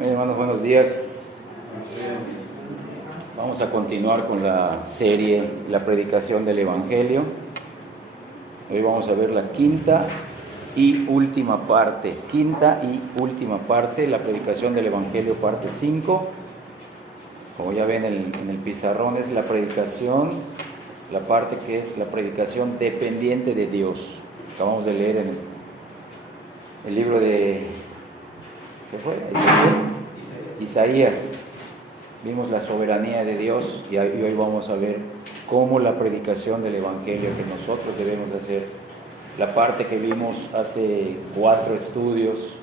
Hermanos, buenos días. Vamos a continuar con la serie, la predicación del Evangelio. Hoy vamos a ver la quinta y última parte, la predicación del Evangelio, parte 5. Como ya ven en el pizarrón, es la predicación, la parte que es la predicación dependiente de Dios. Acabamos de leer en el libro de... ¿qué fue? Isaías. Vimos la soberanía de Dios y hoy vamos a ver cómo la predicación del Evangelio que nosotros debemos hacer. La parte que vimos hace 4 estudios,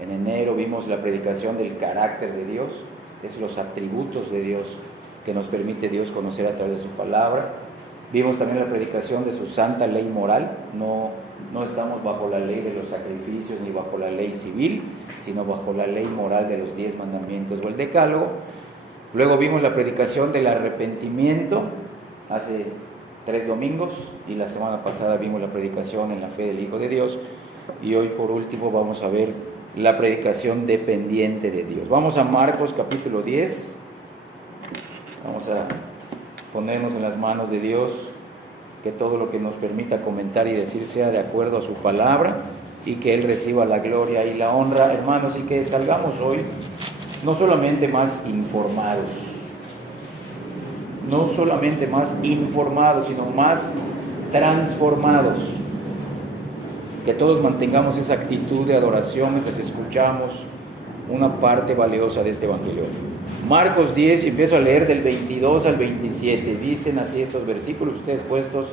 en enero vimos la predicación del carácter de Dios, es los atributos de Dios que nos permite Dios conocer a través de su palabra. Vimos también la predicación de su santa ley moral. No estamos bajo la ley de los sacrificios ni bajo la ley civil, sino bajo la ley moral de los 10 mandamientos o el decálogo. Luego vimos la predicación del arrepentimiento hace 3 domingos y la semana pasada vimos la predicación en la fe del Hijo de Dios y hoy por último vamos a ver la predicación dependiente de Dios. Vamos a Marcos capítulo 10, vamos a ponernos en las manos de Dios, que todo lo que nos permita comentar y decir sea de acuerdo a su palabra y que Él reciba la gloria y la honra, hermanos, y que salgamos hoy no solamente más informados, sino más transformados. Que todos mantengamos esa actitud de adoración mientras escuchamos una parte valiosa de este Evangelio. Marcos 10, empiezo a leer del 22 al 27, dicen así estos versículos, ustedes puestos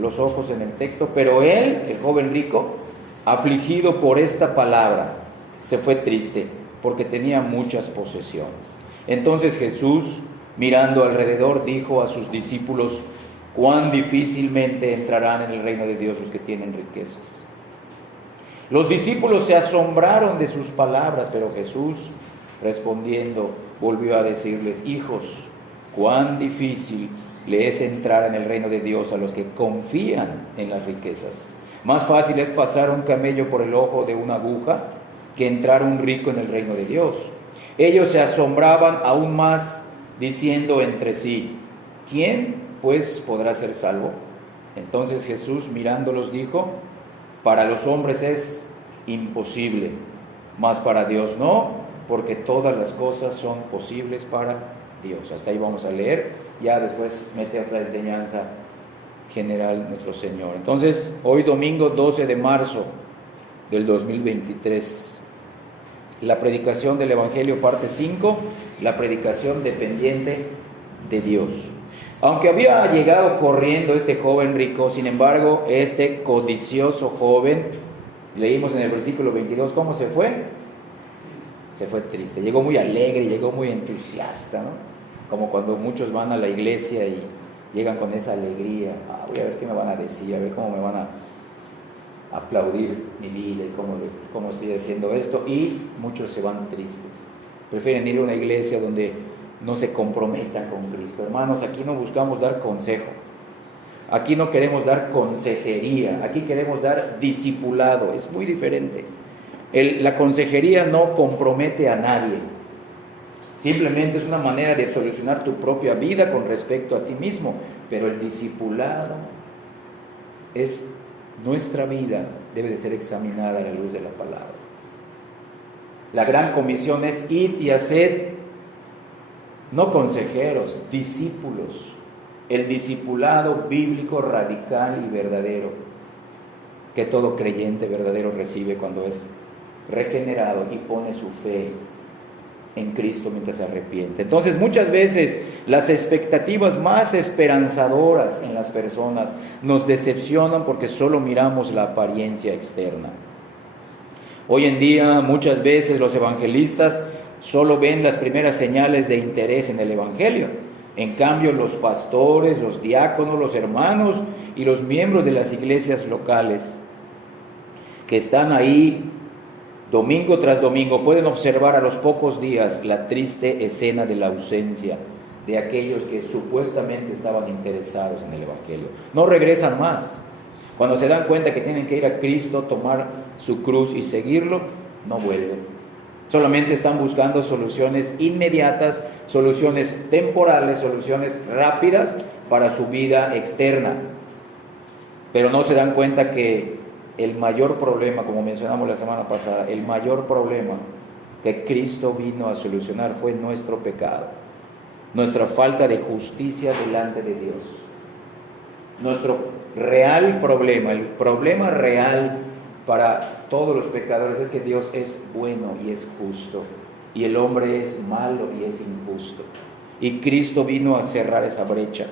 los ojos en el texto. Pero él, el joven rico, afligido por esta palabra, se fue triste, porque tenía muchas posesiones. Entonces Jesús, mirando alrededor, dijo a sus discípulos: cuán difícilmente entrarán en el reino de Dios los que tienen riquezas. Los discípulos se asombraron de sus palabras, pero Jesús, respondiendo, volvió a decirles: hijos, cuán difícil le es entrar en el reino de Dios a los que confían en las riquezas. Más fácil es pasar un camello por el ojo de una aguja que entrar un rico en el reino de Dios. Ellos se asombraban aún más, diciendo entre sí: ¿quién pues podrá ser salvo? Entonces Jesús, mirándolos, dijo: para los hombres es imposible, mas para Dios no, porque todas las cosas son posibles para Dios. Hasta ahí vamos a leer, ya después mete otra enseñanza general nuestro Señor. Entonces, hoy domingo 12 de marzo del 2023, la predicación del Evangelio, parte 5, la predicación dependiente de Dios. Aunque había llegado corriendo este joven rico, sin embargo, este codicioso joven, leímos en el versículo 22, ¿cómo se fue? Se fue triste. Llegó muy alegre, llegó muy entusiasta, ¿no? Como cuando muchos van a la iglesia y llegan con esa alegría. Voy a ver qué me van a decir, a ver cómo me van a aplaudir mi vida y cómo estoy haciendo esto. Y muchos se van tristes. Prefieren ir a una iglesia donde no se comprometan con Cristo. Hermanos, aquí no buscamos dar consejo. Aquí no queremos dar consejería. Aquí queremos dar discipulado. Es muy diferente. La consejería no compromete a nadie. Simplemente es una manera de solucionar tu propia vida con respecto a ti mismo. Pero el discipulado es nuestra vida, debe de ser examinada a la luz de la palabra. La gran comisión es ir y hacer, no consejeros, discípulos. El discipulado bíblico radical y verdadero, que todo creyente verdadero recibe cuando es regenerado y pone su fe en Cristo mientras se arrepiente. Entonces, muchas veces las expectativas más esperanzadoras en las personas nos decepcionan porque solo miramos la apariencia externa. Hoy en día, muchas veces los evangelistas solo ven las primeras señales de interés en el Evangelio. En cambio, los pastores, los diáconos, los hermanos y los miembros de las iglesias locales que están ahí domingo tras domingo pueden observar a los pocos días la triste escena de la ausencia de aquellos que supuestamente estaban interesados en el Evangelio. No regresan más. Cuando se dan cuenta que tienen que ir a Cristo, tomar su cruz y seguirlo, no vuelven. Solamente están buscando soluciones inmediatas, soluciones temporales, soluciones rápidas para su vida externa. Pero no se dan cuenta que el mayor problema, como mencionamos la semana pasada, el mayor problema que Cristo vino a solucionar fue nuestro pecado, nuestra falta de justicia delante de Dios. Nuestro real problema, el problema real para todos los pecadores es que Dios es bueno y es justo, y el hombre es malo y es injusto. Y Cristo vino a cerrar esa brecha,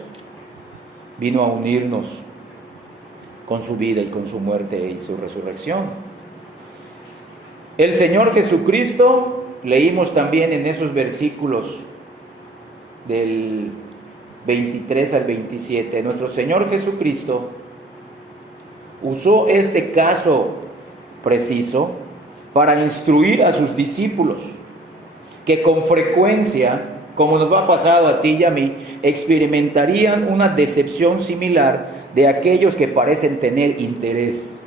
vino a unirnos con su vida y con su muerte y su resurrección. El Señor Jesucristo, leímos también en esos versículos del 23 al 27, nuestro Señor Jesucristo usó este caso preciso para instruir a sus discípulos, que con frecuencia, como nos va pasado a ti y a mí, experimentarían una decepción similar de aquellos que parecen tener interés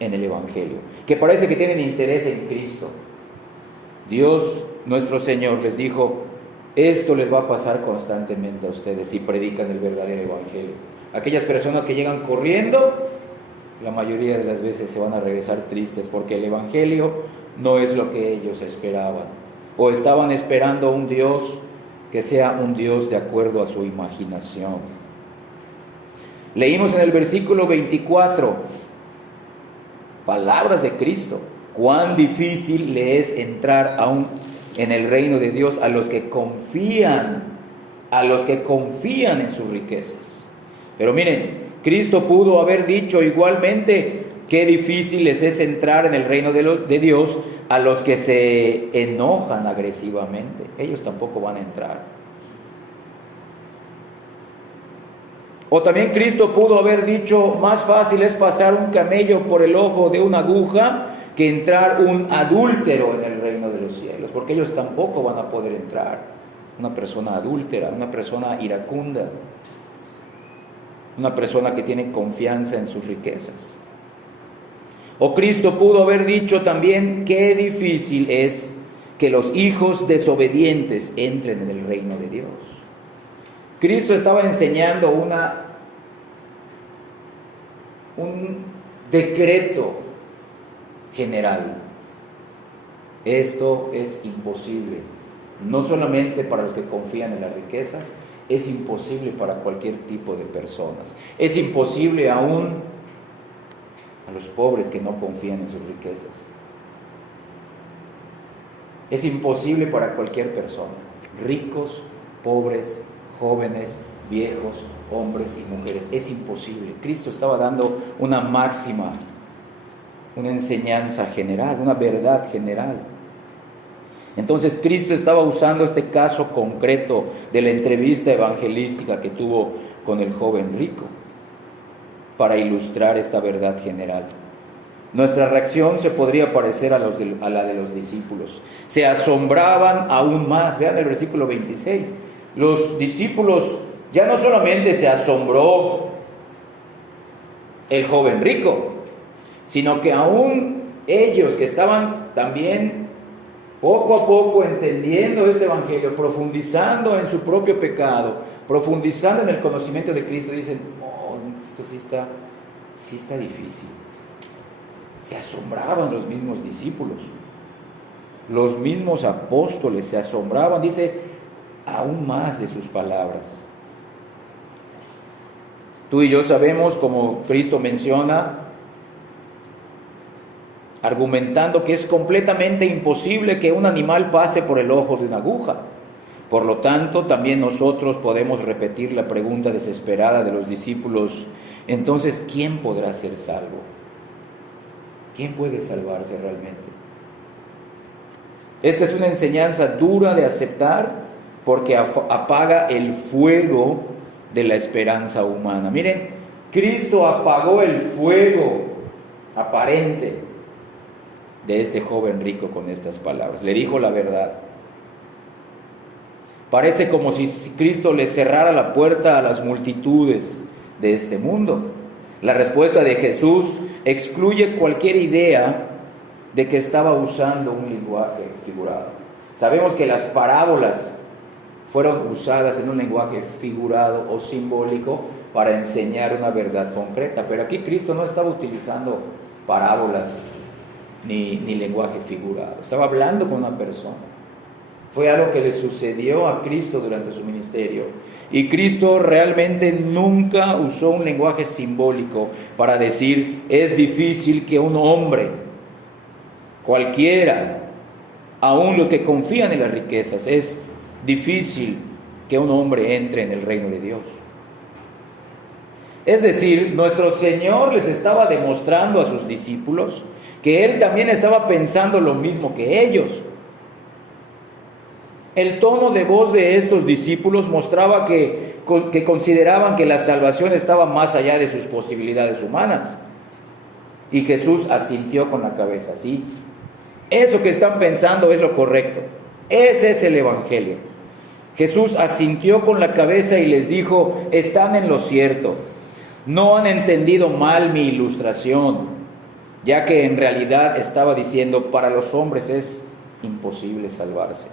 en el Evangelio, que parece que tienen interés en Cristo. Dios, nuestro Señor, les dijo: esto les va a pasar constantemente a ustedes si predican el verdadero Evangelio. Aquellas personas que llegan corriendo, la mayoría de las veces se van a regresar tristes, porque el Evangelio no es lo que ellos esperaban, o estaban esperando un Dios que sea un Dios de acuerdo a su imaginación. Leímos en el versículo 24, palabras de Cristo: cuán difícil le es entrar aún en el reino de Dios a los que confían en sus riquezas. Pero miren, Cristo pudo haber dicho igualmente: qué difícil les es entrar en el reino de Dios a los que se enojan agresivamente. Ellos tampoco van a entrar. O también Cristo pudo haber dicho: más fácil es pasar un camello por el ojo de una aguja que entrar un adúltero en el reino de los cielos, porque ellos tampoco van a poder entrar. Una persona adúltera, una persona iracunda, una persona que tiene confianza en sus riquezas. O Cristo pudo haber dicho también: qué difícil es que los hijos desobedientes entren en el reino de Dios. Cristo estaba enseñando un decreto general. Esto es imposible, no solamente para los que confían en las riquezas, es imposible para cualquier tipo de personas. Es imposible aún a los pobres que no confían en sus riquezas. Es imposible para cualquier persona, ricos, pobres, jóvenes, viejos, hombres y mujeres. Es imposible. Cristo estaba dando una máxima, una enseñanza general, una verdad general. Entonces Cristo estaba usando este caso concreto de la entrevista evangelística que tuvo con el joven rico para ilustrar esta verdad general. Nuestra reacción se podría parecer a la de los discípulos. Se asombraban aún más. Vean el versículo 26. Los discípulos, ya no solamente se asombró el joven rico, sino que aún ellos que estaban también poco a poco entendiendo este evangelio, profundizando en su propio pecado, profundizando en el conocimiento de Cristo, dicen: oh, esto sí está difícil. Se asombraban los mismos discípulos, los mismos apóstoles se asombraban, dice, aún más de sus palabras. Tú y yo sabemos, como Cristo menciona, argumentando que es completamente imposible que un animal pase por el ojo de una aguja. Por lo tanto, también nosotros podemos repetir la pregunta desesperada de los discípulos: entonces, ¿quién podrá ser salvo? ¿Quién puede salvarse realmente? Esta es una enseñanza dura de aceptar, porque apaga el fuego de la esperanza humana. Miren, Cristo apagó el fuego aparente de este joven rico con estas palabras. Le dijo la verdad. Parece como si Cristo le cerrara la puerta a las multitudes de este mundo. La respuesta de Jesús excluye cualquier idea de que estaba usando un lenguaje figurado. Sabemos que las parábolas fueron usadas en un lenguaje figurado o simbólico para enseñar una verdad concreta, pero aquí Cristo no estaba utilizando parábolas ni lenguaje figurado, estaba hablando con una persona. Fue algo que le sucedió a Cristo durante su ministerio, y Cristo realmente nunca usó un lenguaje simbólico para decir: es difícil que un hombre cualquiera, aun los que confían en las riquezas, es difícil que un hombre entre en el reino de Dios. Es decir, nuestro Señor les estaba demostrando a sus discípulos que Él también estaba pensando lo mismo que ellos. El tono de voz de estos discípulos mostraba que consideraban que la salvación estaba más allá de sus posibilidades humanas. Y Jesús asintió con la cabeza: sí, eso que están pensando es lo correcto. Ese es el Evangelio. Jesús asintió con la cabeza y les dijo: están en lo cierto. No han entendido mal mi ilustración, ya que en realidad estaba diciendo: para los hombres es imposible salvarse.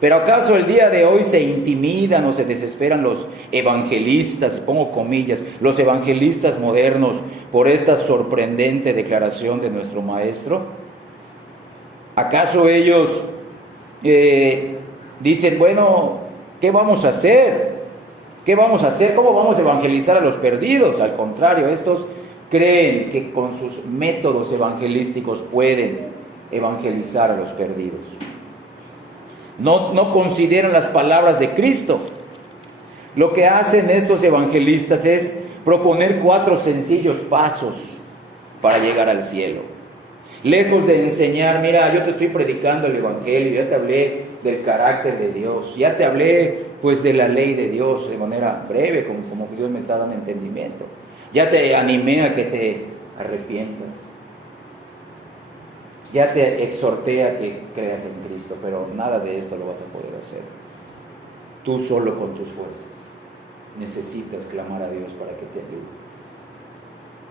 Pero ¿acaso el día de hoy se intimidan o se desesperan los evangelistas, pongo comillas, los evangelistas modernos, por esta sorprendente declaración de nuestro Maestro? ¿Acaso ellos dicen: bueno, ¿qué vamos a hacer? ¿Qué vamos a hacer? ¿Cómo vamos a evangelizar a los perdidos? Al contrario, estos creen que con sus métodos evangelísticos pueden evangelizar a los perdidos. No consideran las palabras de Cristo. Lo que hacen estos evangelistas es proponer 4 sencillos pasos para llegar al cielo. Lejos de enseñar: mira, yo te estoy predicando el Evangelio, ya te hablé del carácter de Dios, ya te hablé pues de la ley de Dios de manera breve, como Dios me está dando entendimiento, ya te animé a que te arrepientas, ya te exhorté a que creas en Cristo, pero nada de esto lo vas a poder hacer tú solo con tus fuerzas. Necesitas clamar a Dios para que te ayude.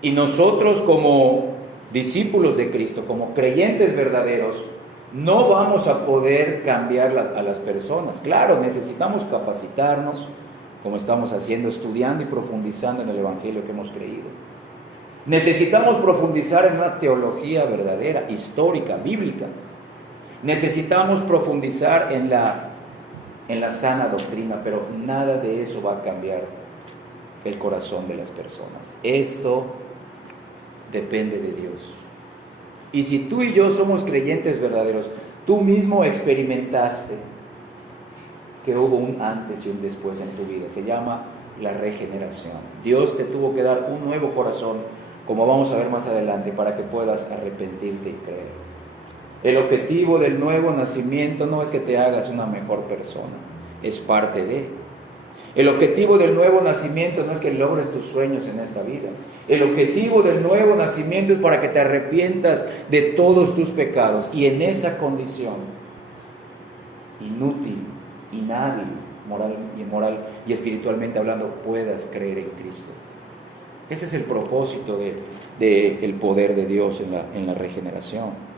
Y nosotros, como discípulos de Cristo, como creyentes verdaderos, no vamos a poder cambiar a las personas. Claro, necesitamos capacitarnos, como estamos haciendo, estudiando y profundizando en el Evangelio que hemos creído. Necesitamos profundizar en una teología verdadera, histórica, bíblica. Necesitamos profundizar en la sana doctrina, pero nada de eso va a cambiar el corazón de las personas. Esto depende de Dios. Y si tú y yo somos creyentes verdaderos, tú mismo experimentaste que hubo un antes y un después en tu vida. Se llama la regeneración. Dios te tuvo que dar un nuevo corazón, como vamos a ver más adelante, para que puedas arrepentirte y creer. El objetivo del nuevo nacimiento no es que te hagas una mejor persona, es parte de. El objetivo del nuevo nacimiento no es que logres tus sueños en esta vida. El objetivo del nuevo nacimiento es para que te arrepientas de todos tus pecados, y en esa condición inútil, inhábil, moral y espiritualmente hablando, puedas creer en Cristo. Ese es el propósito del poder de Dios en la regeneración.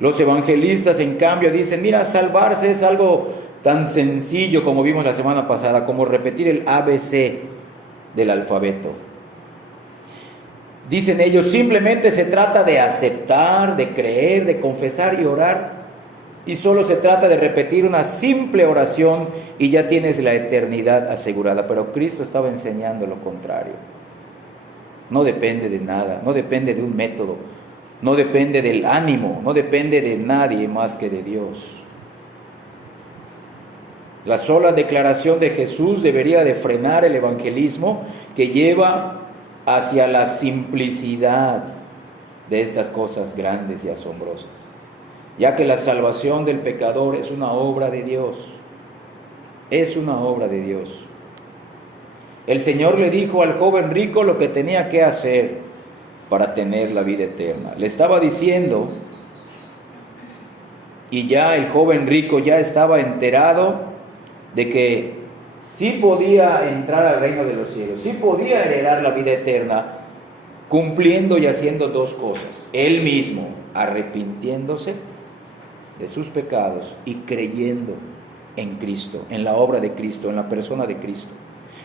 Los evangelistas, en cambio, dicen: mira, salvarse es algo tan sencillo como vimos la semana pasada, como repetir el ABC del alfabeto. Dicen ellos: simplemente se trata de aceptar, de creer, de confesar y orar, y solo se trata de repetir una simple oración y ya tienes la eternidad asegurada. Pero Cristo estaba enseñando lo contrario. No depende de nada, no depende de un método, no depende del ánimo, no depende de nadie más que de Dios. La sola declaración de Jesús debería de frenar el evangelismo que lleva hacia la simplicidad de estas cosas grandes y asombrosas, ya que la salvación del pecador es una obra de Dios. Es una obra de Dios. El Señor le dijo al joven rico lo que tenía que hacer para tener la vida eterna. Le estaba diciendo, y ya el joven rico ya estaba enterado de que sí podía entrar al reino de los cielos, sí podía heredar la vida eterna, cumpliendo y haciendo dos cosas. Él mismo arrepintiéndose de sus pecados y creyendo en Cristo, en la obra de Cristo, en la persona de Cristo.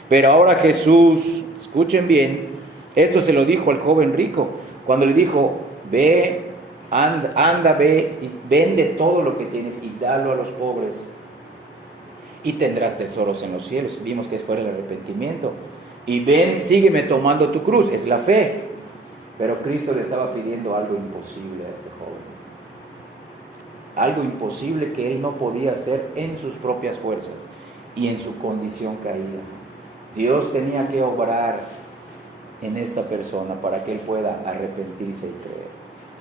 Pero ahora Jesús, escuchen bien, esto se lo dijo al joven rico, cuando le dijo, ve, anda, ve y vende todo lo que tienes y dalo a los pobres y tendrás tesoros en los cielos. Vimos que fue el arrepentimiento. Y ven, sígueme tomando tu cruz, es la fe. Pero Cristo le estaba pidiendo algo imposible a este joven. Algo imposible que él no podía hacer en sus propias fuerzas y en su condición caída. Dios tenía que obrar en esta persona para que él pueda arrepentirse y creer.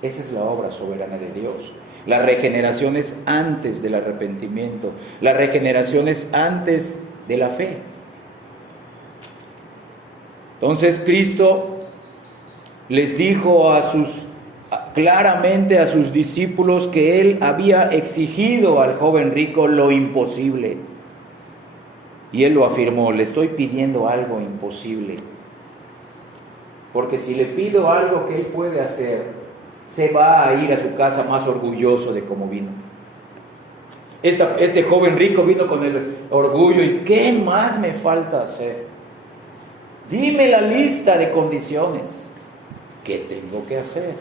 Esa es la obra soberana de Dios. La regeneración es antes del arrepentimiento. La regeneración es antes de la fe. Entonces Cristo les dijo claramente a sus discípulos que Él había exigido al joven rico lo imposible. Y Él lo afirmó, le estoy pidiendo algo imposible. Porque si le pido algo que Él puede hacer, se va a ir a su casa más orgulloso de cómo vino. Este joven rico vino con el orgullo y ¿qué más me falta hacer? Dime la lista de condiciones. ¿Qué tengo que hacer?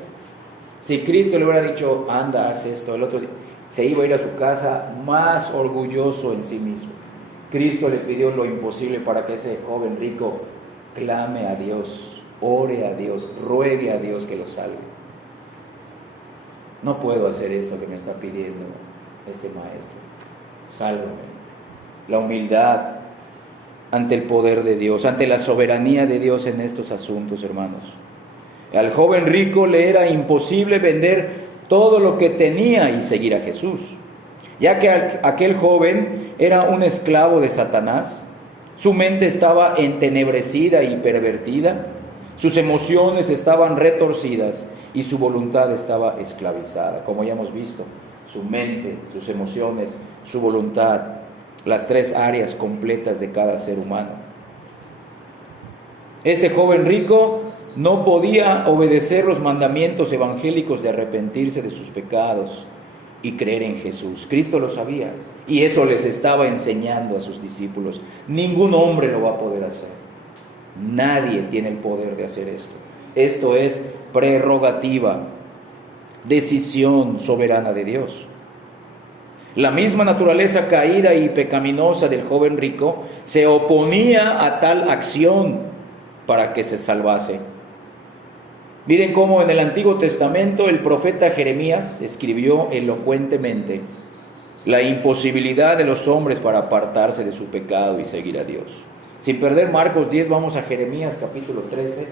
Si Cristo le hubiera dicho, anda, haz esto, el otro se iba a ir a su casa más orgulloso en sí mismo. Cristo le pidió lo imposible para que ese joven rico clame a Dios, ore a Dios, ruegue a Dios que lo salve. No puedo hacer esto que me está pidiendo este maestro. Sálvame. La humildad ante el poder de Dios, ante la soberanía de Dios en estos asuntos, hermanos. Al joven rico le era imposible vender todo lo que tenía y seguir a Jesús, ya que aquel joven era un esclavo de Satanás. Su mente estaba entenebrecida y pervertida, sus emociones estaban retorcidas y su voluntad estaba esclavizada, como ya hemos visto, su mente, sus emociones, su voluntad, las tres áreas completas de cada ser humano. Este joven rico no podía obedecer los mandamientos evangélicos de arrepentirse de sus pecados y creer en Jesús. Cristo lo sabía y eso les estaba enseñando a sus discípulos. Ningún hombre lo va a poder hacer. Nadie tiene el poder de hacer esto. Esto es prerrogativa, decisión soberana de Dios. La misma naturaleza caída y pecaminosa del joven rico se oponía a tal acción para que se salvase. Miren cómo en el Antiguo Testamento el profeta Jeremías escribió elocuentemente la imposibilidad de los hombres para apartarse de su pecado y seguir a Dios. Sin perder Marcos 10, vamos a Jeremías capítulo 13.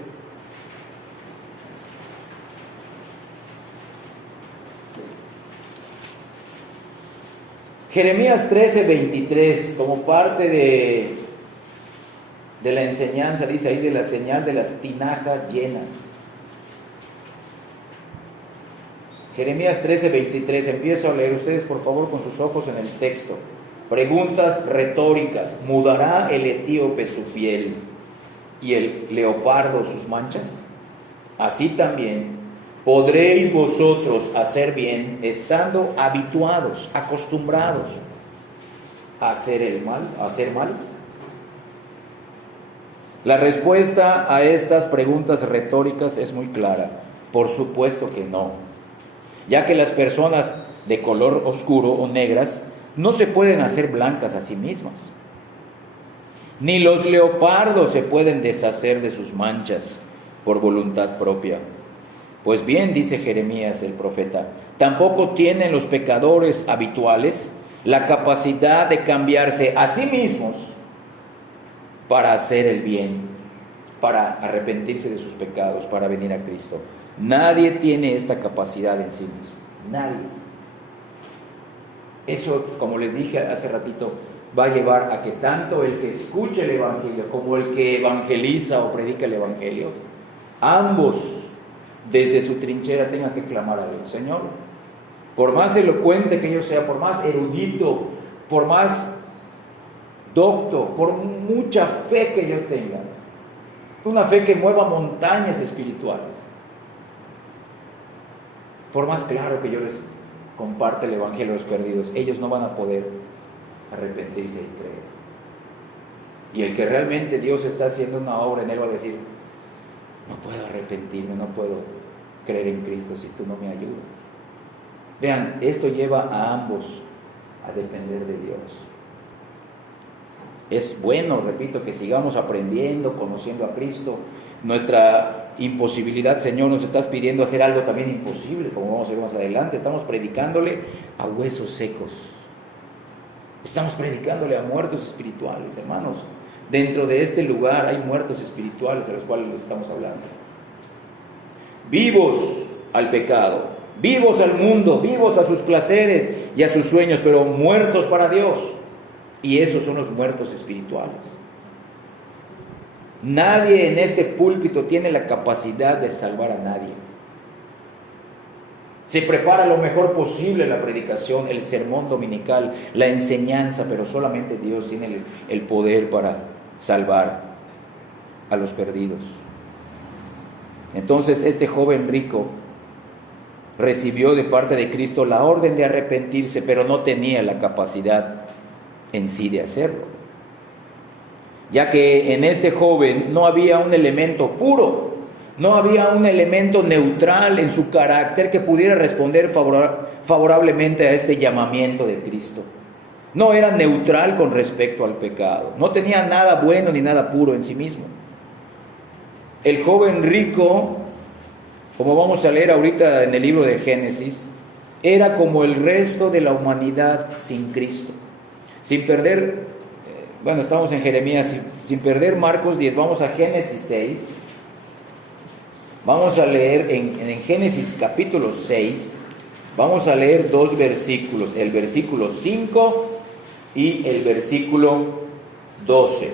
Jeremías 13, 23, como parte de la enseñanza, dice ahí, de la señal de las tinajas llenas. Jeremías 13, 23, empiezo a leer, ustedes por favor con sus ojos en el texto. Preguntas retóricas: ¿mudará el etíope su piel y el leopardo sus manchas? Así también podréis vosotros hacer bien estando habituados, acostumbrados a hacer el mal, a hacer mal. La respuesta a estas preguntas retóricas es muy clara: por supuesto que no, ya que las personas de color oscuro o negras no se pueden hacer blancas a sí mismas, ni los leopardos se pueden deshacer de sus manchas por voluntad propia. Pues bien, dice Jeremías el profeta, tampoco tienen los pecadores habituales la capacidad de cambiarse a sí mismos para hacer el bien, para arrepentirse de sus pecados, para venir a Cristo. Nadie tiene esta capacidad en sí mismo, nadie. Eso, como les dije hace ratito, va a llevar a que tanto el que escuche el Evangelio como el que evangeliza o predica el Evangelio, ambos desde su trinchera tengan que clamar a Dios: Señor, por más elocuente que yo sea, por más erudito, por más docto, por mucha fe que yo tenga, Una fe que mueva montañas espirituales. Por más claro que yo les comparte el Evangelio a los perdidos, ellos no van a poder arrepentirse y creer. Y el que realmente Dios está haciendo una obra en él va a decir: no puedo arrepentirme, no puedo creer en Cristo si tú no me ayudas. Vean, esto lleva a ambos a depender de Dios. Es bueno, repito, que sigamos aprendiendo, conociendo a Cristo. Nuestra imposibilidad, Señor, nos estás pidiendo hacer algo también imposible, como vamos a ver más adelante. Estamos predicándole a huesos secos. Estamos predicándole a muertos espirituales, hermanos. Dentro de este lugar hay muertos espirituales a los cuales les estamos hablando. Vivos al pecado, vivos al mundo, vivos a sus placeres y a sus sueños, pero muertos para Dios. Y esos son los muertos espirituales. Nadie en este púlpito tiene la capacidad de salvar a nadie. Se prepara lo mejor posible la predicación, el sermón dominical, la enseñanza, pero solamente Dios tiene el poder para salvar a los perdidos. Entonces este joven rico recibió de parte de Cristo la orden de arrepentirse, pero no tenía la capacidad en sí de hacerlo, ya que en este joven no había un elemento puro, no había un elemento neutral en su carácter que pudiera responder favorablemente a este llamamiento de Cristo. No era neutral con respecto al pecado, no tenía nada bueno ni nada puro en sí mismo. El joven rico, como vamos a leer ahorita en el libro de Génesis, era como el resto de la humanidad sin Cristo. Sin perder, estamos en Jeremías, sin perder Marcos 10, vamos a Génesis 6. Vamos a leer en Génesis capítulo 6, vamos a leer dos versículos, el versículo 5 y el versículo 12.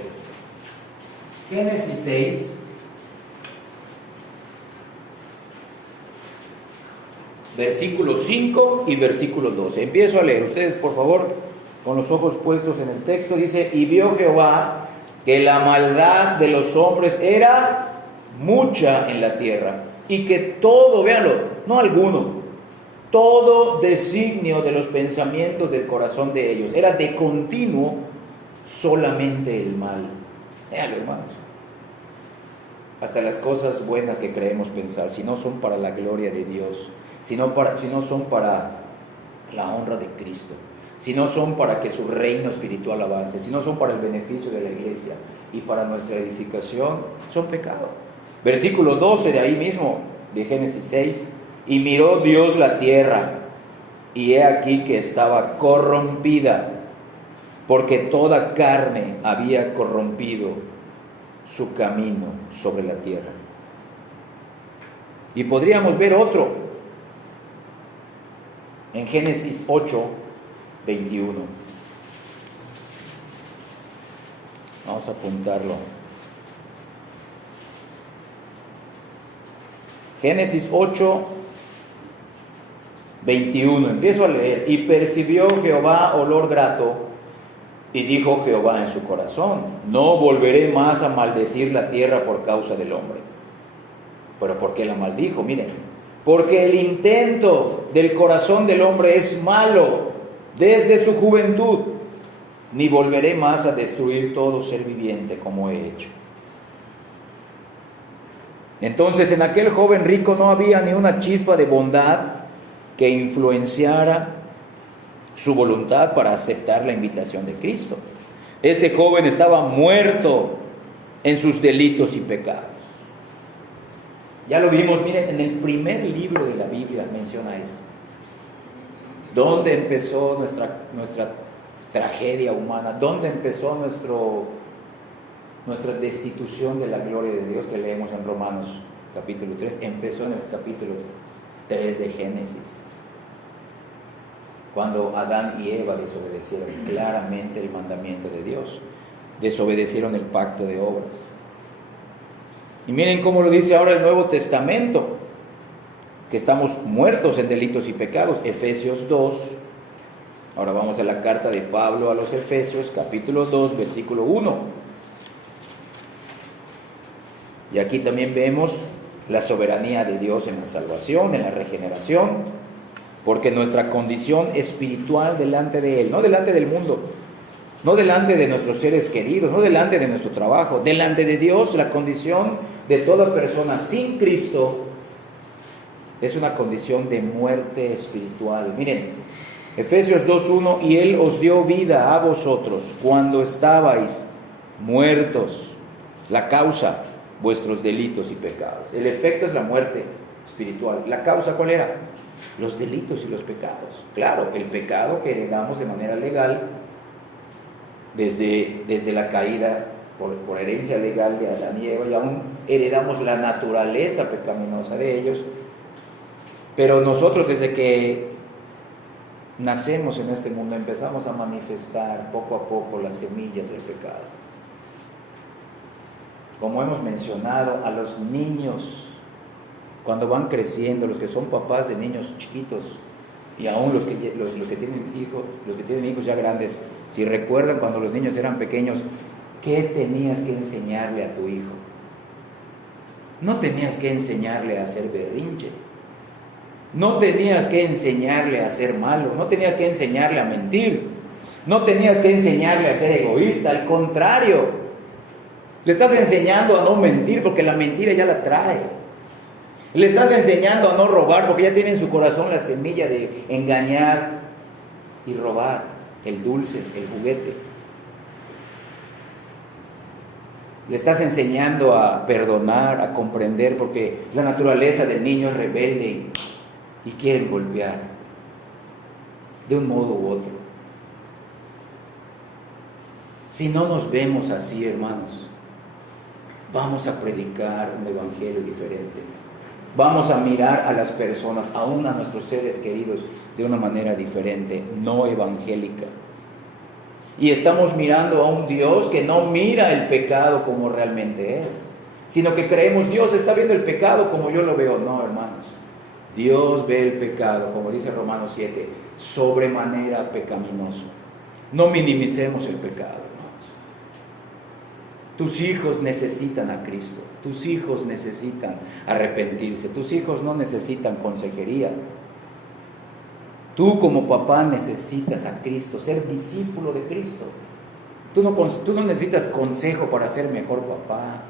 Génesis 6. Versículo 5 y versículo 12. Empiezo a leer, ustedes por favor, con los ojos puestos en el texto. Dice: y vio Jehová que la maldad de los hombres era mucha en la tierra, y que todo, véanlo, no alguno, todo designio de los pensamientos del corazón de ellos era de continuo solamente el mal. Véanlo, hermanos. Hasta las cosas buenas que creemos pensar, si no son para la gloria de Dios, si no son para la honra de Cristo, si no son para que su reino espiritual avance, si no son para el beneficio de la iglesia y para nuestra edificación, son pecado. Versículo 12 de ahí mismo, de Génesis 6. Y miró Dios la tierra, y he aquí que estaba corrompida, porque toda carne había corrompido su camino sobre la tierra. Y podríamos ver otro en Génesis 8, 21. Vamos a apuntarlo. Génesis 8, 21. Empiezo a leer. Y percibió Jehová olor grato, y dijo Jehová en su corazón: no volveré más a maldecir la tierra por causa del hombre. ¿Pero por qué la maldijo? Miren, porque el intento del corazón del hombre es malo desde su juventud, ni volveré más a destruir todo ser viviente como he hecho. Entonces en aquel joven rico no había ni una chispa de bondad que influenciara su voluntad para aceptar la invitación de Cristo. Este joven estaba muerto en sus delitos y pecados. Ya lo vimos, miren, en el primer libro de la Biblia menciona esto. ¿Dónde empezó nuestra tragedia humana? ¿Dónde empezó nuestra destitución de la gloria de Dios que leemos en Romanos capítulo 3? Empezó en el capítulo 3 de Génesis, cuando Adán y Eva desobedecieron claramente el mandamiento de Dios, desobedecieron el pacto de obras. Y miren cómo lo dice ahora el Nuevo Testamento, que estamos muertos en delitos y pecados. Efesios 2. Ahora vamos a la carta de Pablo a los Efesios, capítulo 2, versículo 1. Y aquí también vemos la soberanía de Dios en la salvación, en la regeneración, porque nuestra condición espiritual delante de Él, no delante del mundo, no delante de nuestros seres queridos, no delante de nuestro trabajo, delante de Dios, la condición de toda persona sin Cristo es una condición de muerte espiritual. Miren, Efesios 2:1, y Él os dio vida a vosotros cuando estabais muertos, la causa, vuestros delitos y pecados. El efecto es la muerte espiritual. ¿La causa cuál era? Los delitos y los pecados. Claro, el pecado que heredamos de manera legal desde la caída por herencia legal de Adán y Eva, y aún heredamos la naturaleza pecaminosa de ellos. Pero nosotros, desde que nacemos en este mundo, empezamos a manifestar poco a poco las semillas del pecado. Como hemos mencionado, a los niños, cuando van creciendo, los que son papás de niños chiquitos, y aún los que tienen hijos ya grandes, si recuerdan cuando los niños eran pequeños, ¿qué tenías que enseñarle a tu hijo? No tenías que enseñarle a hacer berrinche, no tenías que enseñarle a ser malo, no tenías que enseñarle a mentir, no tenías que enseñarle a ser egoísta, al contrario, le estás enseñando a no mentir porque la mentira ya la trae. Le estás enseñando a no robar porque ya tiene en su corazón la semilla de engañar y robar, el dulce, el juguete. Le estás enseñando a perdonar, a comprender, porque la naturaleza del niño es rebelde y quieren golpear de un modo u otro. Si no nos vemos así, hermanos, vamos a predicar un evangelio diferente. Vamos a mirar a las personas, aún a nuestros seres queridos, de una manera diferente, no evangélica. Y estamos mirando a un Dios que no mira el pecado como realmente es, sino que creemos, Dios está viendo el pecado como yo lo veo. No, hermanos, Dios ve el pecado, como dice Romanos 7, sobremanera pecaminoso. No minimicemos el pecado. Tus hijos necesitan a Cristo, tus hijos necesitan arrepentirse, tus hijos no necesitan consejería. Tú como papá necesitas a Cristo, ser discípulo de Cristo. Tú no necesitas consejo para ser mejor papá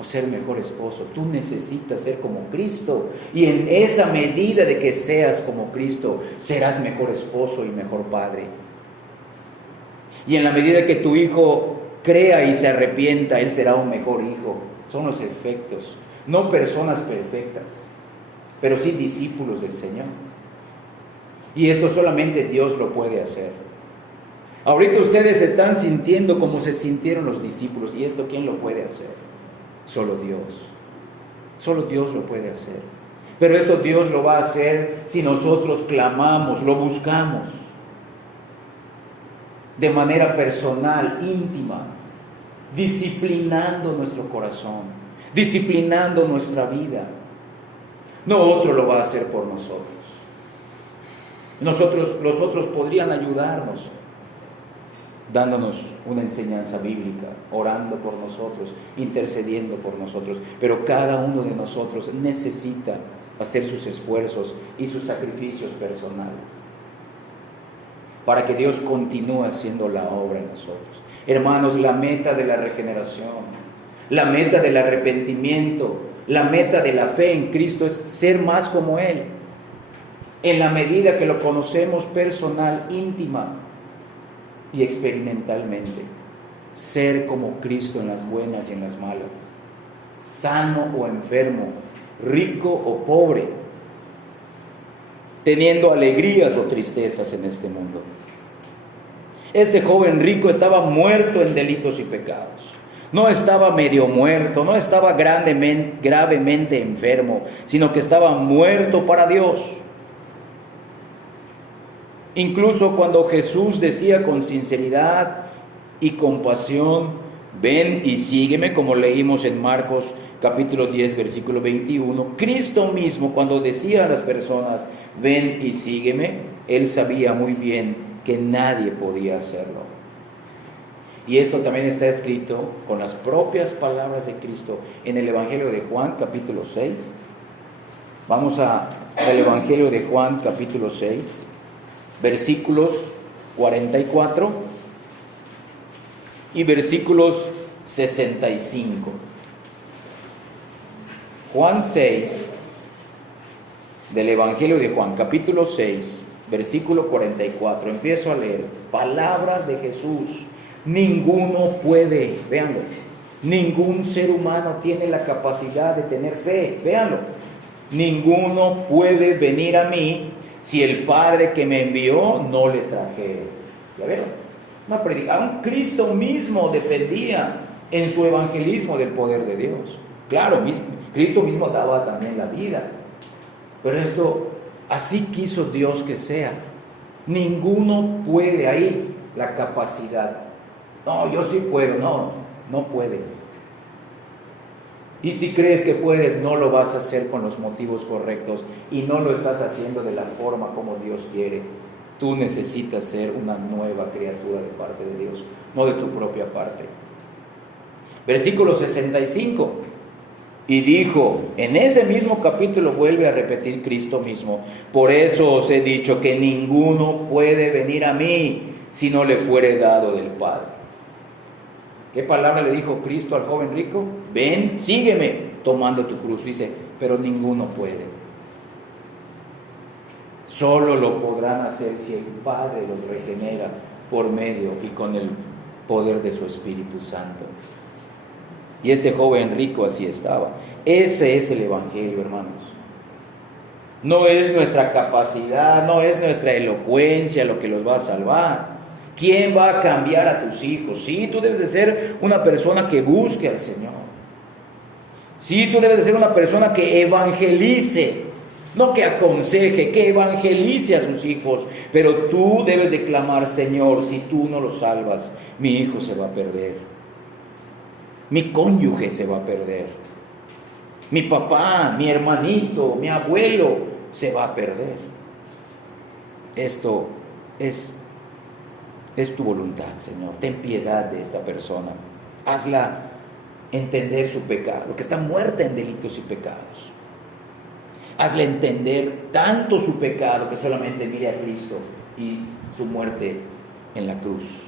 o ser mejor esposo. Tú necesitas ser como Cristo, y en esa medida de que seas como Cristo, serás mejor esposo y mejor padre. Y en la medida que tu hijo crea y se arrepienta, él será un mejor hijo. Son los efectos, no personas perfectas, pero sí discípulos del Señor. Y esto solamente Dios lo puede hacer. Ahorita ustedes están sintiendo como se sintieron los discípulos, y esto ¿quién lo puede hacer? Solo Dios. Solo Dios lo puede hacer. Pero esto Dios lo va a hacer si nosotros clamamos, lo buscamos de manera personal, íntima, disciplinando nuestro corazón, disciplinando nuestra vida. No otro lo va a hacer por nosotros. Los otros podrían ayudarnos, dándonos una enseñanza bíblica, orando por nosotros, intercediendo por nosotros. Pero cada uno de nosotros necesita hacer sus esfuerzos y sus sacrificios personales para que Dios continúe haciendo la obra en nosotros. Hermanos, la meta de la regeneración, la meta del arrepentimiento, la meta de la fe en Cristo es ser más como Él, en la medida que lo conocemos personal, íntima y experimentalmente. Ser como Cristo en las buenas y en las malas, sano o enfermo, rico o pobre, teniendo alegrías o tristezas en este mundo. Este joven rico estaba muerto en delitos y pecados. No estaba medio muerto, no estaba gravemente enfermo, sino que estaba muerto para Dios. Incluso cuando Jesús decía con sinceridad y compasión, ven y sígueme, como leímos en Marcos capítulo 10, versículo 21, Cristo mismo, cuando decía a las personas, ven y sígueme, Él sabía muy bien que nadie podía hacerlo. Y esto también está escrito con las propias palabras de Cristo en el Evangelio de Juan, capítulo 6. Vamos al Evangelio de Juan, capítulo 6, versículos 44 y versículos 65. Juan 6, del Evangelio de Juan, capítulo 6, versículo 44. Empiezo a leer. Palabras de Jesús. Ninguno puede, véanlo, ningún ser humano tiene la capacidad de tener fe, véanlo. Ninguno puede venir a mí si el Padre que me envió no le trajere. Ya vieron, una predicación. Cristo mismo dependía en su evangelismo del poder de Dios. Claro, Cristo mismo daba también la vida. Pero esto, así quiso Dios que sea. Ninguno puede, ahí la capacidad. No, yo sí puedo. No puedes. Y si crees que puedes, no lo vas a hacer con los motivos correctos y no lo estás haciendo de la forma como Dios quiere. Tú necesitas ser una nueva criatura de parte de Dios, no de tu propia parte. Versículo 65. Y dijo, en ese mismo capítulo vuelve a repetir Cristo mismo: por eso os he dicho que ninguno puede venir a mí si no le fuere dado del Padre. ¿Qué palabra le dijo Cristo al joven rico? Ven, sígueme, tomando tu cruz. Dice, pero ninguno puede. Solo lo podrán hacer si el Padre los regenera por medio y con el poder de su Espíritu Santo. Y este joven rico así estaba. Ese es el Evangelio, hermanos. No es nuestra capacidad, no es nuestra elocuencia lo que los va a salvar. ¿Quién va a cambiar a tus hijos? Sí, tú debes de ser una persona que busque al Señor. Sí, tú debes de ser una persona que evangelice, no que aconseje, que evangelice a sus hijos. Pero tú debes de clamar: Señor, si tú no lo salvas, mi hijo se va a perder. Mi cónyuge se va a perder. Mi papá, mi hermanito, mi abuelo se va a perder. Esto es tu voluntad, Señor. Ten piedad de esta persona. Hazla entender su pecado, que está muerta en delitos y pecados. Hazle entender tanto su pecado que solamente mire a Cristo y su muerte en la cruz.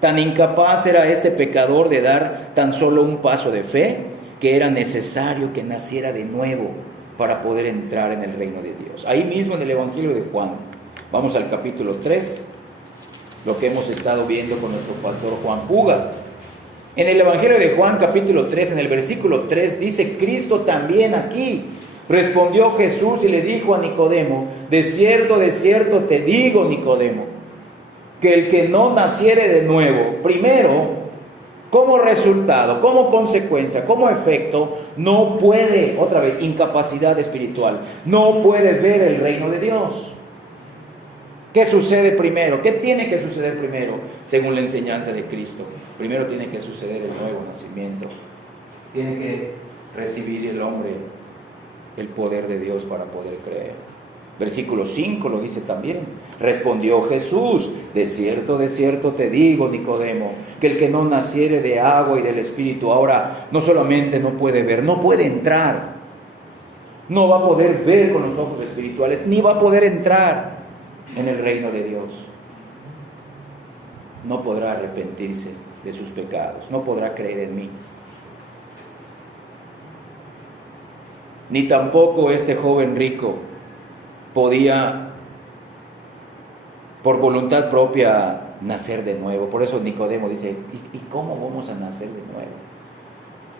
Tan incapaz era este pecador de dar tan solo un paso de fe, que era necesario que naciera de nuevo para poder entrar en el reino de Dios. Ahí mismo en el Evangelio de Juan, vamos al capítulo 3, lo que hemos estado viendo con nuestro pastor Juan Puga. En el Evangelio de Juan capítulo 3, en el versículo 3, dice Cristo también aquí: respondió Jesús y le dijo a Nicodemo: de cierto te digo, Nicodemo, que el que no naciere de nuevo, primero, como resultado, como consecuencia, como efecto, no puede, otra vez, incapacidad espiritual, no puede ver el reino de Dios. ¿Qué sucede primero? ¿Qué tiene que suceder primero? Según la enseñanza de Cristo, primero tiene que suceder el nuevo nacimiento. Tiene que recibir el hombre el poder de Dios para poder creer. Versículo 5 lo dice también. Respondió Jesús: de cierto te digo, Nicodemo, que el que no naciere de agua y del Espíritu, ahora no solamente no puede ver, no puede entrar. No va a poder ver con los ojos espirituales, ni va a poder entrar en el reino de Dios. No podrá arrepentirse de sus pecados, no podrá creer en mí. Ni tampoco este joven rico podía por voluntad propia nacer de nuevo. Por eso Nicodemo dice: ¿y cómo vamos a nacer de nuevo?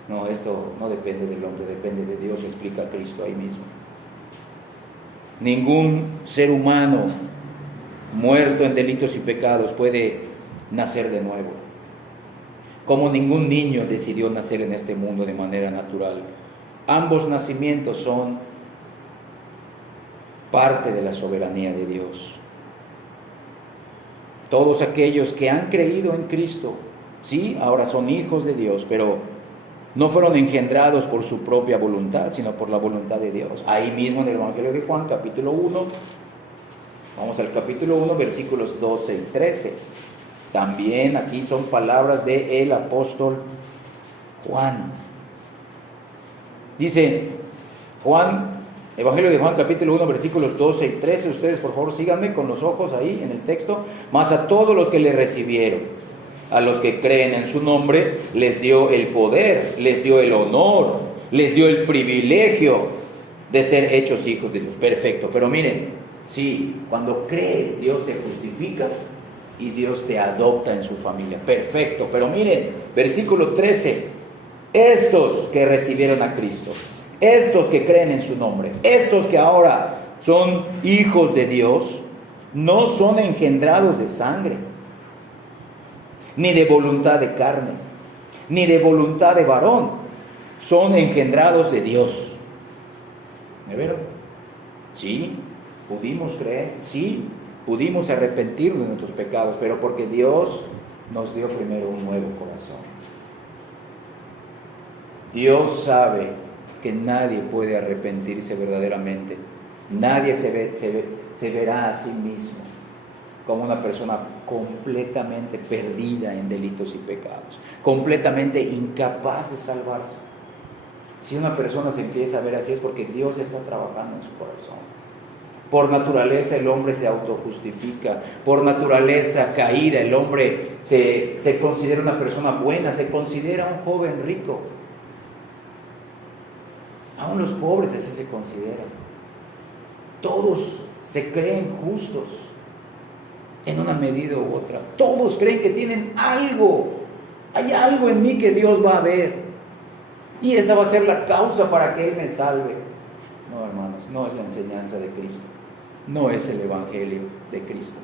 No, esto no depende del hombre, depende de Dios, lo explica Cristo ahí mismo. Ningún ser humano muerto en delitos y pecados puede nacer de nuevo. Como ningún niño decidió nacer en este mundo de manera natural. Ambos nacimientos son parte de la soberanía de Dios. Todos aquellos que han creído en Cristo, sí, ahora son hijos de Dios, pero no fueron engendrados por su propia voluntad, sino por la voluntad de Dios. Ahí mismo en el Evangelio de Juan, capítulo 1, vamos al capítulo 1, versículos 12 y 13. También aquí son palabras del apóstol Juan. Dice Juan, Evangelio de Juan capítulo 1 versículos 12 y 13. Ustedes por favor síganme con los ojos ahí en el texto. Mas a todos los que le recibieron, a los que creen en su nombre, les dio el poder, les dio el honor, les dio el privilegio de ser hechos hijos de Dios. Perfecto, pero miren, sí, cuando crees Dios te justifica y Dios te adopta en su familia. Perfecto, pero miren, versículo 13, estos que recibieron a Cristo, estos que creen en su nombre, estos que ahora son hijos de Dios, no son engendrados de sangre, ni de voluntad de carne, ni de voluntad de varón, son engendrados de Dios. ¿Me vieron? Sí, pudimos creer, sí, pudimos arrepentirnos de nuestros pecados, pero porque Dios nos dio primero un nuevo corazón. Dios sabe que nadie puede arrepentirse verdaderamente. Nadie se verá a sí mismo como una persona completamente perdida en delitos y pecados, completamente incapaz de salvarse. Si una persona se empieza a ver así es porque Dios está trabajando en su corazón. Por naturaleza el hombre se autojustifica, por naturaleza caída el hombre se considera una persona buena, se considera un joven rico. Aún los pobres así se consideran. Todos se creen justos en una medida u otra. Todos creen que tienen algo. Hay algo en mí que Dios va a ver. Y esa va a ser la causa para que Él me salve. No, hermanos, no es la enseñanza de Cristo. No es el Evangelio de Cristo.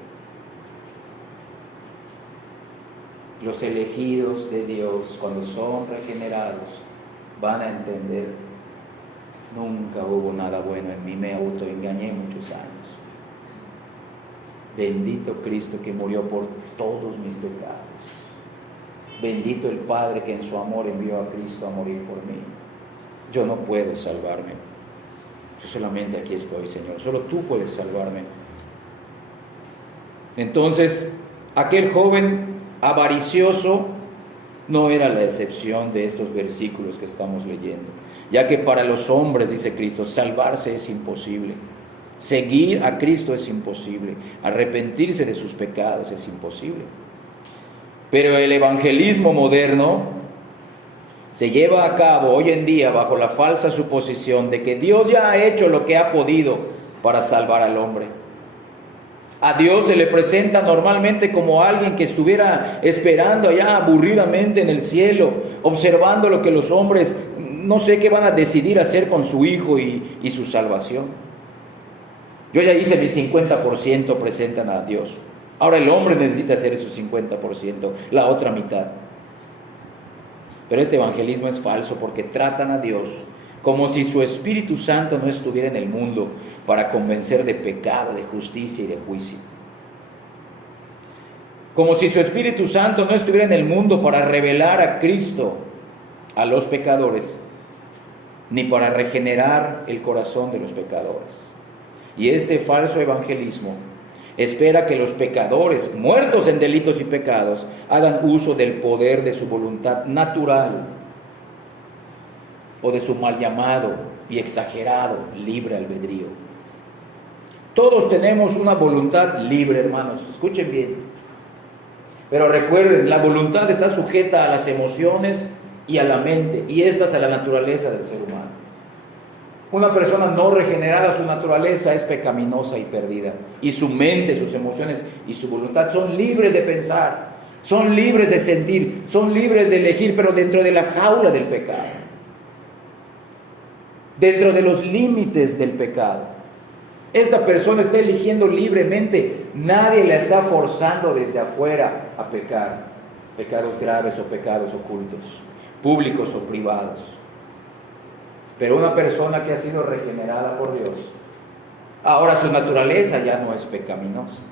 Los elegidos de Dios, cuando son regenerados, van a entender: nunca hubo nada bueno en mí, me autoengañé muchos años. Bendito Cristo que murió por todos mis pecados. Bendito el Padre que en su amor envió a Cristo a morir por mí. Yo no puedo salvarme. Yo solamente aquí estoy, Señor. Solo tú puedes salvarme. Entonces, aquel joven avaricioso no era la excepción de estos versículos que estamos leyendo, ya que para los hombres, dice Cristo, salvarse es imposible, seguir a Cristo es imposible, arrepentirse de sus pecados es imposible. Pero el evangelismo moderno se lleva a cabo hoy en día bajo la falsa suposición de que Dios ya ha hecho lo que ha podido para salvar al hombre. A Dios se le presenta normalmente como alguien que estuviera esperando allá aburridamente en el cielo, observando lo que los hombres no sé qué van a decidir hacer con su hijo y su salvación. Yo ya hice mi 50%, presentan a Dios. Ahora el hombre necesita hacer su 50%, la otra mitad. Pero este evangelismo es falso porque tratan a Dios como si su Espíritu Santo no estuviera en el mundo para convencer de pecado, de justicia y de juicio. Como si su Espíritu Santo no estuviera en el mundo para revelar a Cristo a los pecadores, ni para regenerar el corazón de los pecadores. Y este falso evangelismo espera que los pecadores, muertos en delitos y pecados, hagan uso del poder de su voluntad natural o de su mal llamado y exagerado libre albedrío. Todos tenemos una voluntad libre, hermanos, escuchen bien. Pero recuerden, la voluntad está sujeta a las emociones y a la mente, y estas a la naturaleza del ser humano. Una persona no regenerada, su naturaleza es pecaminosa y perdida, y su mente, sus emociones y su voluntad son libres de pensar, son libres de sentir, son libres de elegir, pero dentro de la jaula del pecado, dentro de los límites del pecado. Esta persona está eligiendo libremente, nadie la está forzando desde afuera a pecar, pecados graves o pecados ocultos, públicos o privados. Pero una persona que ha sido regenerada por Dios, ahora su naturaleza ya no es pecaminosa.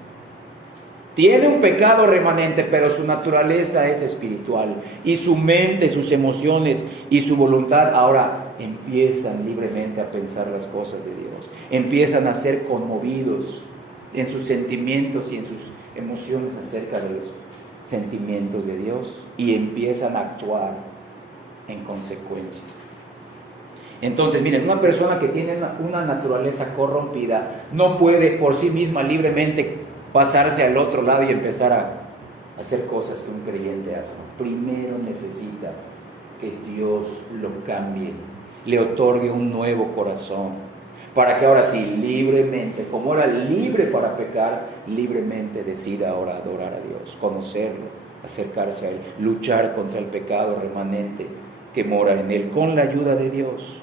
Tiene un pecado remanente, pero su naturaleza es espiritual. Y su mente, sus emociones y su voluntad ahora empiezan libremente a pensar las cosas de Dios. Empiezan a ser conmovidos en sus sentimientos y en sus emociones acerca sentimientos de Dios y empiezan a actuar en consecuencia. Entonces, miren, una persona que tiene una naturaleza corrompida no puede por sí misma libremente pasarse al otro lado y empezar a hacer cosas que un creyente hace. Primero necesita que Dios lo cambie, le otorgue un nuevo corazón, para que ahora sí, libremente, como era libre para pecar, libremente decida ahora adorar a Dios, conocerlo, acercarse a Él, luchar contra el pecado remanente que mora en Él, con la ayuda de Dios.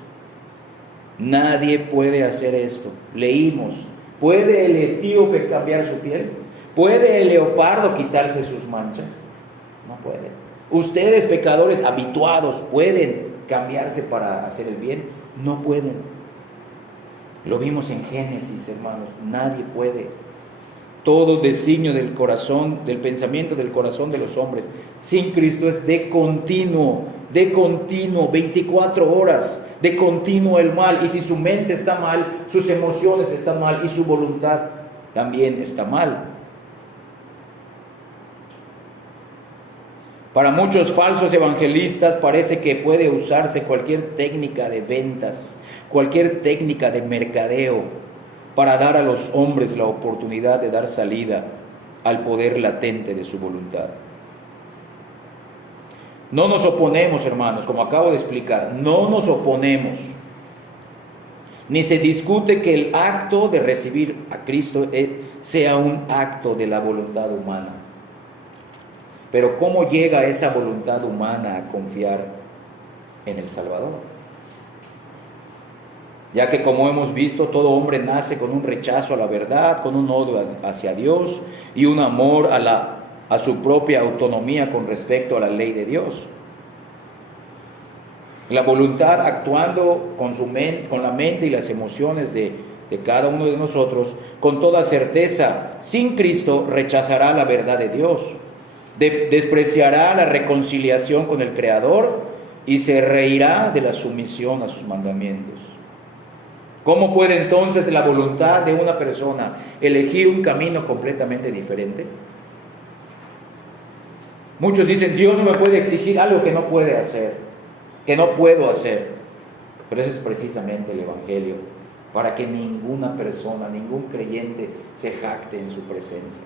Nadie puede hacer esto. Leímos, ¿puede el etíope cambiar su piel? ¿Puede el leopardo quitarse sus manchas? No puede. Ustedes, pecadores habituados, ¿pueden cambiarse para hacer el bien? No pueden. Lo vimos en Génesis, hermanos, nadie puede. Todo designio del corazón, del pensamiento del corazón de los hombres, sin Cristo es de continuo, 24 horas, de continuo el mal. Y si su mente está mal, sus emociones están mal y su voluntad también está mal. Para muchos falsos evangelistas parece que puede usarse cualquier técnica de ventas, cualquier técnica de mercadeo para dar a los hombres la oportunidad de dar salida al poder latente de su voluntad. No nos oponemos, hermanos, como acabo de explicar, no nos oponemos. Ni se discute que el acto de recibir a Cristo sea un acto de la voluntad humana. Pero ¿cómo llega esa voluntad humana a confiar en el Salvador? Ya que, como hemos visto, todo hombre nace con un rechazo a la verdad, con un odio hacia Dios y un amor a su propia autonomía con respecto a la ley de Dios. La voluntad actuando con la mente y las emociones de cada uno de nosotros, con toda certeza, sin Cristo rechazará la verdad de Dios, despreciará la reconciliación con el Creador y se reirá de la sumisión a sus mandamientos. ¿Cómo puede entonces la voluntad de una persona elegir un camino completamente diferente? Muchos dicen, Dios no me puede exigir algo que no puede hacer, que no puedo hacer. Pero eso es precisamente el Evangelio, para que ninguna persona, ningún creyente se jacte en su presencia.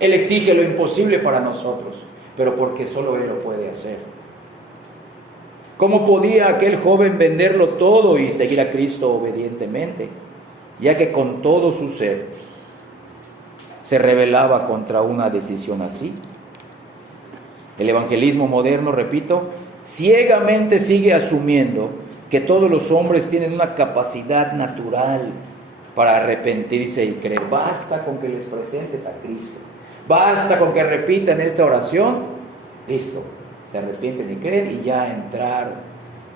Él exige lo imposible para nosotros, pero porque solo Él lo puede hacer. ¿Cómo podía aquel joven venderlo todo y seguir a Cristo obedientemente? Ya que con todo su ser se rebelaba contra una decisión así. El evangelismo moderno, repito, ciegamente sigue asumiendo que todos los hombres tienen una capacidad natural para arrepentirse y creer. Basta con que les presentes a Cristo. Basta con que repitan esta oración. Listo. Se arrepienten y creen y ya entrar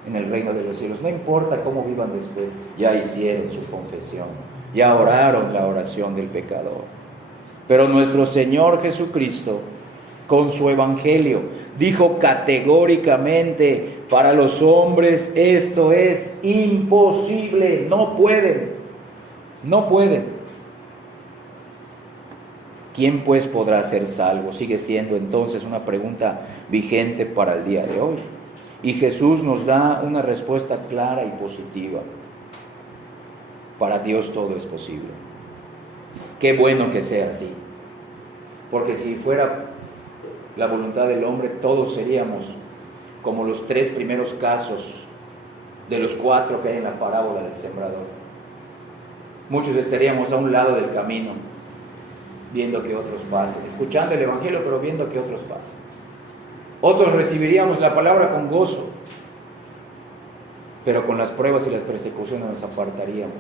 en el reino de los cielos. No importa cómo vivan después, ya hicieron su confesión, ya oraron la oración del pecador. Pero nuestro Señor Jesucristo, con su evangelio, dijo categóricamente: para los hombres esto es imposible, no pueden. ¿Quién pues podrá ser salvo? Sigue siendo entonces una pregunta vigente para el día de hoy. Y Jesús nos da una respuesta clara y positiva. Para Dios todo es posible. Qué bueno que sea así. Porque si fuera la voluntad del hombre, todos seríamos como los 3 primeros casos de los 4 que hay en la parábola del sembrador. Muchos estaríamos a un lado del camino, viendo que otros pasen, escuchando el evangelio, pero viendo que otros pasen. Otros recibiríamos la palabra con gozo, pero con las pruebas y las persecuciones nos apartaríamos.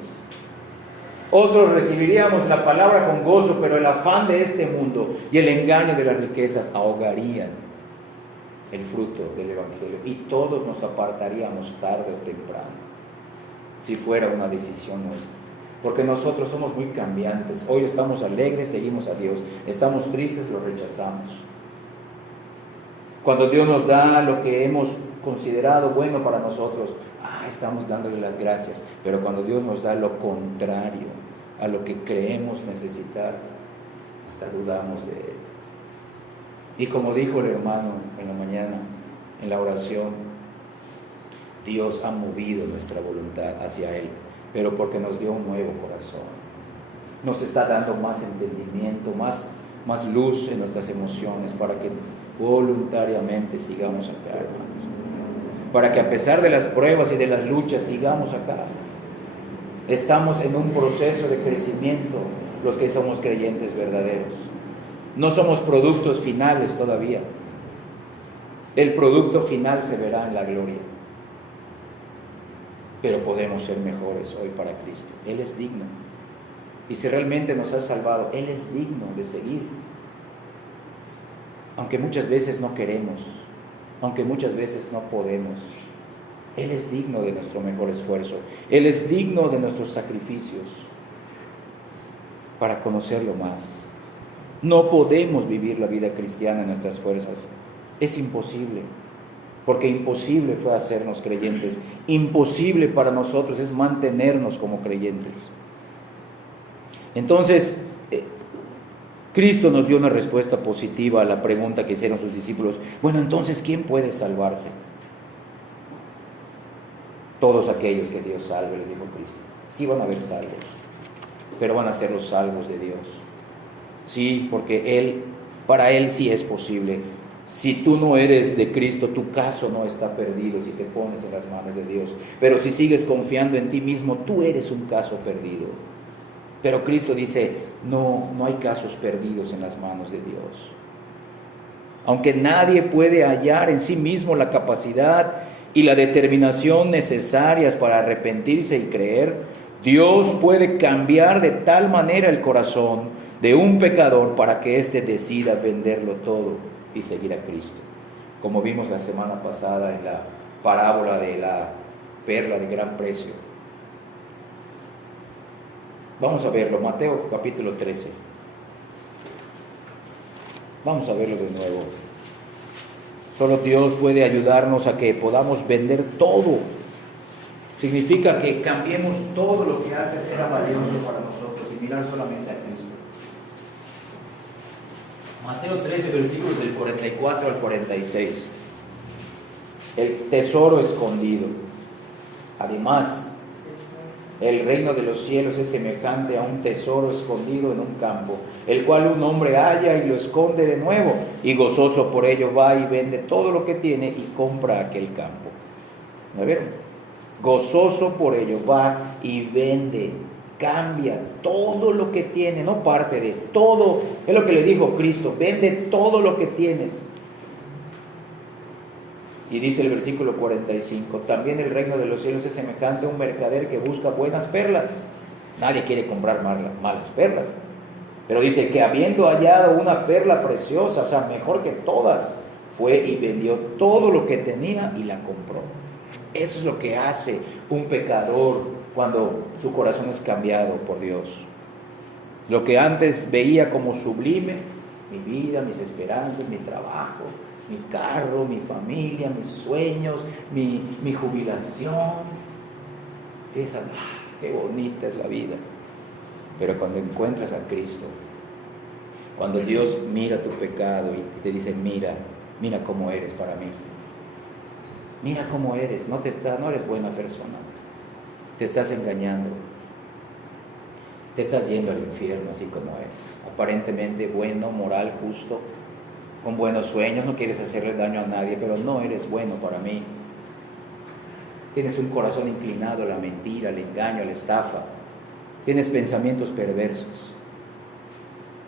Otros recibiríamos la palabra con gozo, pero el afán de este mundo y el engaño de las riquezas ahogarían el fruto del evangelio, y todos nos apartaríamos tarde o temprano, si fuera una decisión nuestra. Porque nosotros somos muy cambiantes. Hoy estamos alegres, seguimos a Dios. Estamos tristes, lo rechazamos. Cuando Dios nos da lo que hemos considerado bueno para nosotros, estamos dándole las gracias. Pero cuando Dios nos da lo contrario a lo que creemos necesitar, hasta dudamos de Él. Y como dijo el hermano en la mañana, en la oración, Dios ha movido nuestra voluntad hacia Él, pero porque nos dio un nuevo corazón. Nos está dando más entendimiento, más luz en nuestras emociones, para que voluntariamente sigamos acá, hermanos. Para que a pesar de las pruebas y de las luchas sigamos acá. Estamos en un proceso de crecimiento, los que somos creyentes verdaderos. No somos productos finales todavía. El producto final se verá en la gloria. Pero podemos ser mejores hoy para Cristo. Él es digno. Y si realmente nos ha salvado, Él es digno de seguir. Aunque muchas veces no queremos, aunque muchas veces no podemos, Él es digno de nuestro mejor esfuerzo. Él es digno de nuestros sacrificios para conocerlo más. No podemos vivir la vida cristiana en nuestras fuerzas. Es imposible, porque imposible fue hacernos creyentes. Imposible para nosotros es mantenernos como creyentes. Entonces, Cristo nos dio una respuesta positiva a la pregunta que hicieron sus discípulos. Bueno, entonces, ¿quién puede salvarse? Todos aquellos que Dios salve, les dijo Cristo. Sí van a haber salvos, pero van a ser los salvos de Dios. Sí, porque para Él sí es posible. Si tú no eres de Cristo, tu caso no está perdido si te pones en las manos de Dios. Pero si sigues confiando en ti mismo, tú eres un caso perdido. Pero Cristo dice, no hay casos perdidos en las manos de Dios. Aunque nadie puede hallar en sí mismo la capacidad y la determinación necesarias para arrepentirse y creer, Dios puede cambiar de tal manera el corazón de un pecador para que éste decida venderlo todo y seguir a Cristo. Como vimos la semana pasada en la parábola de la perla de gran precio. Vamos a verlo, Mateo capítulo 13. Vamos a verlo de nuevo. Solo Dios puede ayudarnos a que podamos vender todo. Significa que cambiemos todo lo que antes era valioso para nosotros y mirar solamente a Cristo. Mateo 13, versículos del 44 al 46. El tesoro escondido. Además, el reino de los cielos es semejante a un tesoro escondido en un campo, el cual un hombre halla y lo esconde de nuevo, y gozoso por ello va y vende todo lo que tiene y compra aquel campo. ¿Me vieron? Gozoso por ello va y vende, cambia todo lo que tiene, no parte de todo. Es lo que le dijo Cristo, vende todo lo que tienes. Y dice el versículo 45, también el reino de los cielos es semejante a un mercader que busca buenas perlas. Nadie quiere comprar malas perlas. Pero dice que habiendo hallado una perla preciosa, o sea, mejor que todas, fue y vendió todo lo que tenía y la compró. Eso es lo que hace un pecador cuando su corazón es cambiado por Dios. Lo que antes veía como sublime, mi vida, mis esperanzas, mi trabajo, mi carro, mi familia, mis sueños, mi jubilación. Piensan, qué bonita es la vida. Pero cuando encuentras a Cristo, cuando Dios mira tu pecado y te dice, mira cómo eres para mí. Mira cómo eres, no eres buena persona. Te estás engañando. Te estás yendo al infierno así como eres. Aparentemente bueno, moral, justo, con buenos sueños, no quieres hacerle daño a nadie, pero no eres bueno para mí. Tienes un corazón inclinado a la mentira, al engaño, a la estafa. Tienes pensamientos perversos.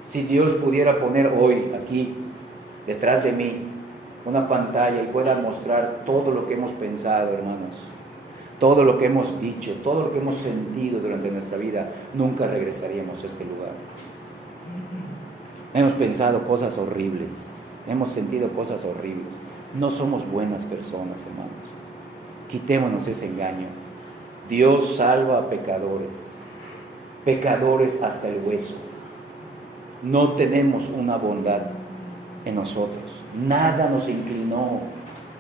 Si Dios pudiera poner hoy aquí, detrás de mí, una pantalla y pueda mostrar todo lo que hemos pensado, hermanos, todo lo que hemos dicho, todo lo que hemos sentido durante nuestra vida, nunca regresaríamos a este lugar. Hemos pensado cosas horribles, hemos sentido cosas horribles. No somos buenas personas, hermanos. Quitémonos ese engaño. Dios salva a pecadores, pecadores hasta el hueso. No tenemos una bondad en nosotros. Nada nos inclinó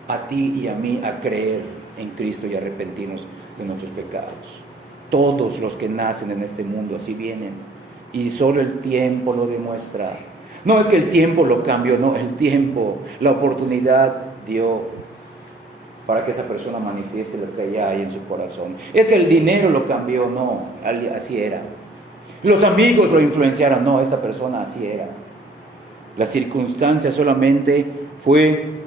a ti y a mí a creer en Cristo y arrepentirnos de nuestros pecados. Todos los que nacen en este mundo así vienen, y solo el tiempo lo demuestra. No es que el tiempo lo cambió, no, el tiempo, la oportunidad dio para que esa persona manifieste lo que ya hay en su corazón. Es que el dinero lo cambió, no, así era. Los amigos lo influenciaron, no, esta persona así era. La circunstancia solamente fue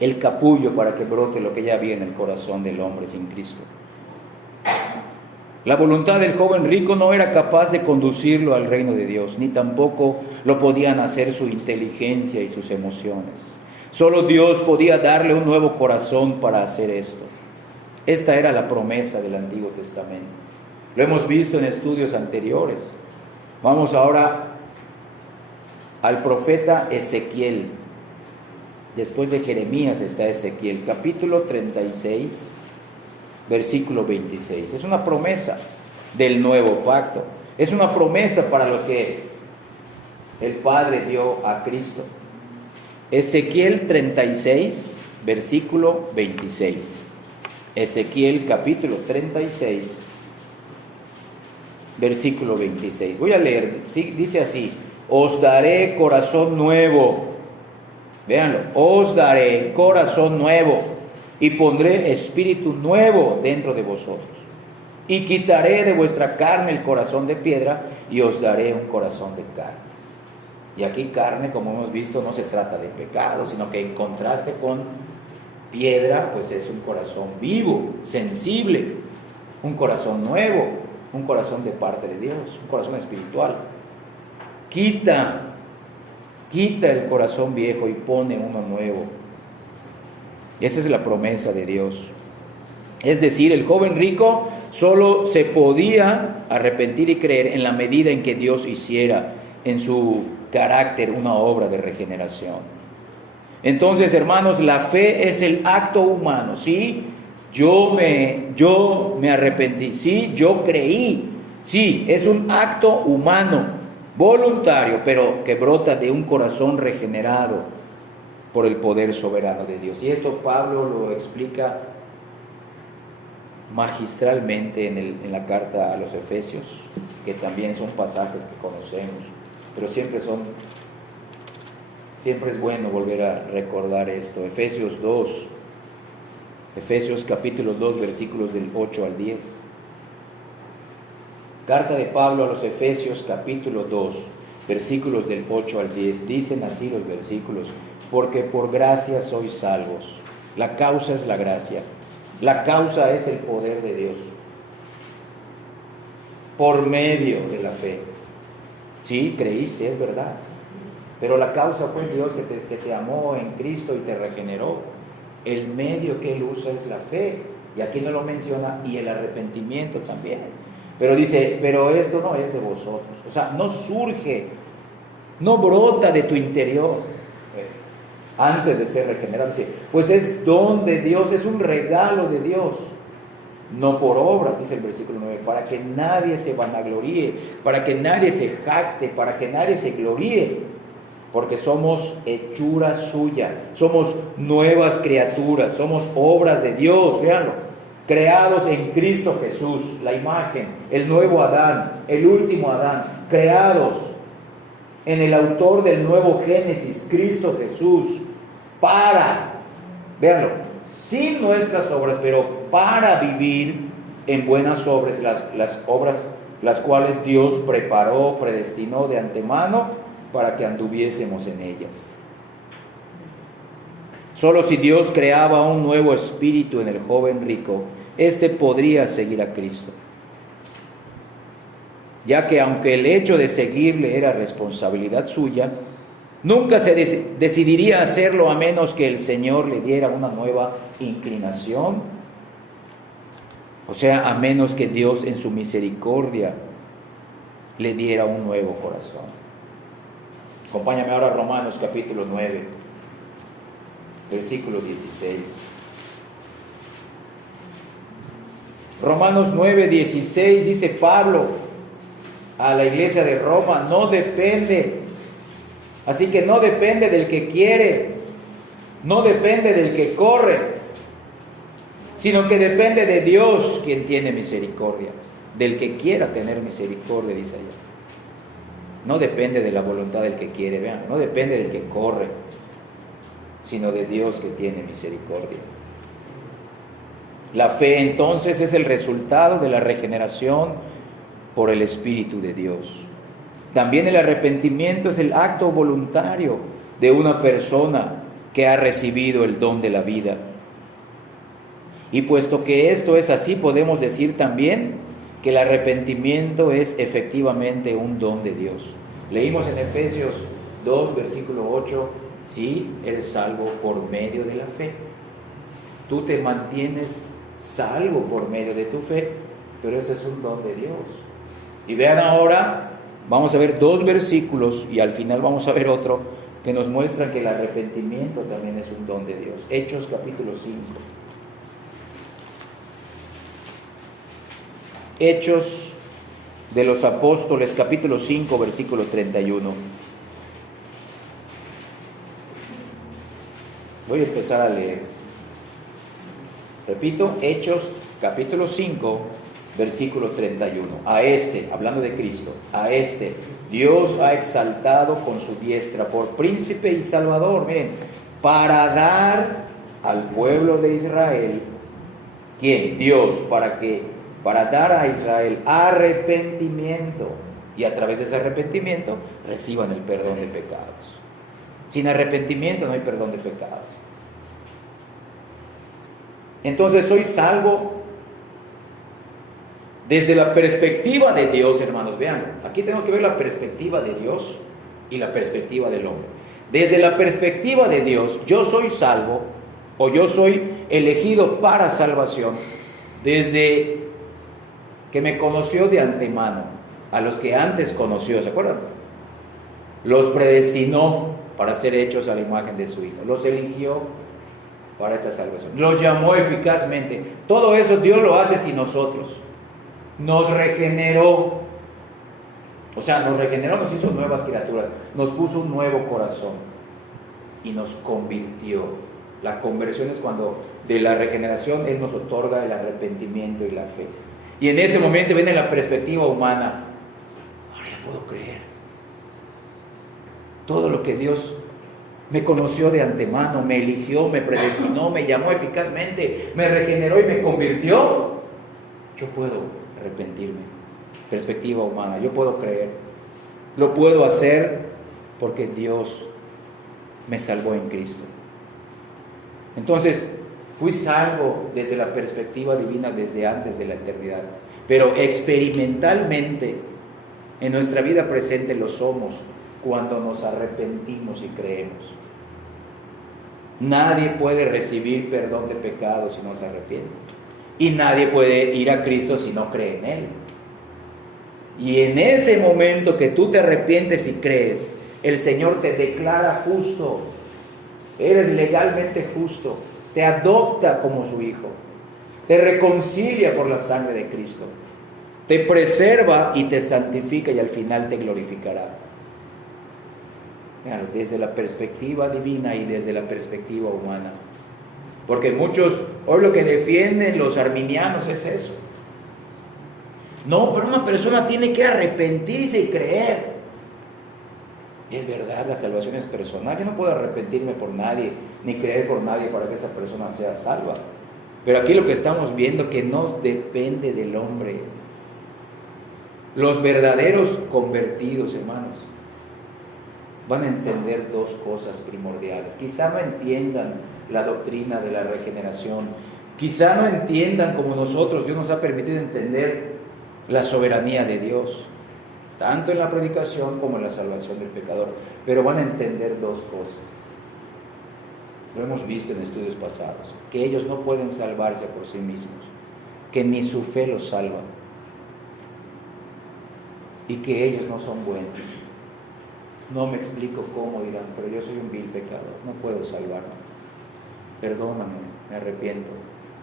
el capullo para que brote lo que ya había en el corazón del hombre sin Cristo. La voluntad del joven rico no era capaz de conducirlo al reino de Dios, ni tampoco lo podían hacer su inteligencia y sus emociones. Solo Dios podía darle un nuevo corazón para hacer esto. Esta era la promesa del Antiguo Testamento. Lo hemos visto en estudios anteriores. Vamos ahora al profeta Ezequiel. Después de Jeremías está Ezequiel, capítulo 36, versículo 26. Es una promesa del nuevo pacto. Es una promesa para los que el Padre dio a Cristo. Ezequiel 36, versículo 26. Ezequiel capítulo 36, versículo 26. Voy a leer, ¿sí? Dice así: os daré corazón nuevo. Véanlo, os daré corazón nuevo y pondré espíritu nuevo dentro de vosotros. Y quitaré de vuestra carne el corazón de piedra y os daré un corazón de carne. Y aquí carne, como hemos visto, no se trata de pecado, sino que en contraste con piedra, pues es un corazón vivo, sensible, un corazón nuevo, un corazón de parte de Dios, un corazón espiritual. Quita el corazón viejo y pone uno nuevo. Esa es la promesa de Dios. Es decir, el joven rico solo se podía arrepentir y creer en la medida en que Dios hiciera en su carácter una obra de regeneración. Entonces, hermanos, la fe es el acto humano. Sí, yo me arrepentí. Sí, yo creí. Sí, es un acto humano, voluntario, pero que brota de un corazón regenerado por el poder soberano de Dios. Y esto Pablo lo explica magistralmente en la carta a los Efesios, que también son pasajes que conocemos, pero siempre es bueno volver a recordar esto. Efesios capítulo 2, versículos del 8 al 10. Carta de Pablo a los Efesios capítulo 2, versículos del 8 al 10. Dicen así los versículos: porque por gracia sois salvos. La causa es la gracia. La causa es el poder de Dios. Por medio de la fe. Sí, creíste, es verdad. Pero la causa fue Dios que te amó en Cristo y te regeneró. El medio que Él usa es la fe. Y aquí no lo menciona, y el arrepentimiento también. Pero dice, pero esto no es de vosotros. O sea, no surge, no brota de tu interior antes de ser regenerado. Dice, pues es don de Dios, es un regalo de Dios. No por obras, dice el versículo 9, para que nadie se vanagloríe, para que nadie se jacte, para que nadie se gloríe, porque somos hechura suya, somos nuevas criaturas, somos obras de Dios, véanlo, creados en Cristo Jesús, la imagen, el nuevo Adán, el último Adán, creados en el autor del nuevo Génesis, Cristo Jesús, véanlo, sin nuestras obras, pero para vivir en buenas obras, las obras las cuales Dios preparó, predestinó de antemano para que anduviésemos en ellas. Solo si Dios creaba un nuevo espíritu en el joven rico, éste podría seguir a Cristo, ya que aunque el hecho de seguirle era responsabilidad suya, nunca se decidiría hacerlo a menos que el Señor le diera una nueva inclinación, o sea, a menos que Dios en su misericordia le diera un nuevo corazón. Acompáñame ahora a Romanos capítulo 9, versículo 16. Romanos 9, 16 dice Pablo a la iglesia de Roma, no depende. Así que no depende del que quiere, no depende del que corre, sino que depende de Dios quien tiene misericordia, del que quiera tener misericordia, dice allá. No depende de la voluntad del que quiere, vean, no depende del que corre, sino de Dios que tiene misericordia. La fe entonces es el resultado de la regeneración por el Espíritu de Dios. También el arrepentimiento es el acto voluntario de una persona que ha recibido el don de la vida. Y puesto que esto es así, podemos decir también que el arrepentimiento es efectivamente un don de Dios. Leímos en Efesios 2, versículo 8, sí, eres salvo por medio de la fe. Tú te mantienes salvo por medio de tu fe, pero este es un don de Dios. Y vean ahora, vamos a ver 2 versículos y al final vamos a ver otro que nos muestran que el arrepentimiento también es un don de Dios. Hechos capítulo 5. Hechos de los Apóstoles, capítulo 5, versículo 31. Voy a empezar a leer. Repito, Hechos, capítulo 5, versículo 31. A este, hablando de Cristo, a este Dios ha exaltado con su diestra por príncipe y salvador, miren, para dar al pueblo de Israel, ¿quién? Dios, para dar a Israel arrepentimiento, y a través de ese arrepentimiento reciban el perdón de pecados. Sin arrepentimiento no hay perdón de pecados. Entonces soy salvo desde la perspectiva de Dios, hermanos. Vean, aquí tenemos que ver la perspectiva de Dios y la perspectiva del hombre. Desde la perspectiva de Dios, yo soy salvo, o yo soy elegido para salvación, desde que me conoció de antemano. A los que antes conoció, ¿se acuerdan? Los predestinó para ser hechos a la imagen de su Hijo. Los eligió para esta salvación. Los llamó eficazmente. Todo eso Dios lo hace sin nosotros. Nos regeneró. O sea, nos regeneró, nos hizo nuevas criaturas. Nos puso un nuevo corazón. Y nos convirtió. La conversión es cuando de la regeneración Él nos otorga el arrepentimiento y la fe. Y en ese momento viene la perspectiva humana. Ahora ya puedo creer. Todo lo que Dios me conoció de antemano, me eligió, me predestinó, me llamó eficazmente, me regeneró y me convirtió. Yo puedo arrepentirme. Perspectiva humana, yo puedo creer. Lo puedo hacer porque Dios me salvó en Cristo. Entonces, fui salvo desde la perspectiva divina desde antes de la eternidad, pero experimentalmente en nuestra vida presente lo somos cuando nos arrepentimos y creemos. Nadie puede recibir perdón de pecados si no se arrepiente, y nadie puede ir a Cristo si no cree en Él. Y en ese momento que tú te arrepientes y crees, el Señor te declara justo, eres legalmente justo. Te adopta como su hijo, te reconcilia por la sangre de Cristo, te preserva y te santifica y al final te glorificará. Claro, desde la perspectiva divina y desde la perspectiva humana. Porque muchos, hoy lo que defienden los arminianos es eso. No, pero una persona tiene que arrepentirse y creer. Es verdad, la salvación es personal. Yo no puedo arrepentirme por nadie, ni creer por nadie para que esa persona sea salva. Pero aquí lo que estamos viendo que no depende del hombre. Los verdaderos convertidos, hermanos, van a entender 2 cosas primordiales. Quizá no entiendan la doctrina de la regeneración. Quizá no entiendan como nosotros. Dios nos ha permitido entender la soberanía de Dios, tanto en la predicación como en la salvación del pecador, pero van a entender 2 cosas. Lo hemos visto en estudios pasados, que ellos no pueden salvarse por sí mismos, que ni su fe los salva, y que ellos no son buenos. No me explico cómo, dirán, pero yo soy un vil pecador, no puedo salvarme. Perdóname, me arrepiento,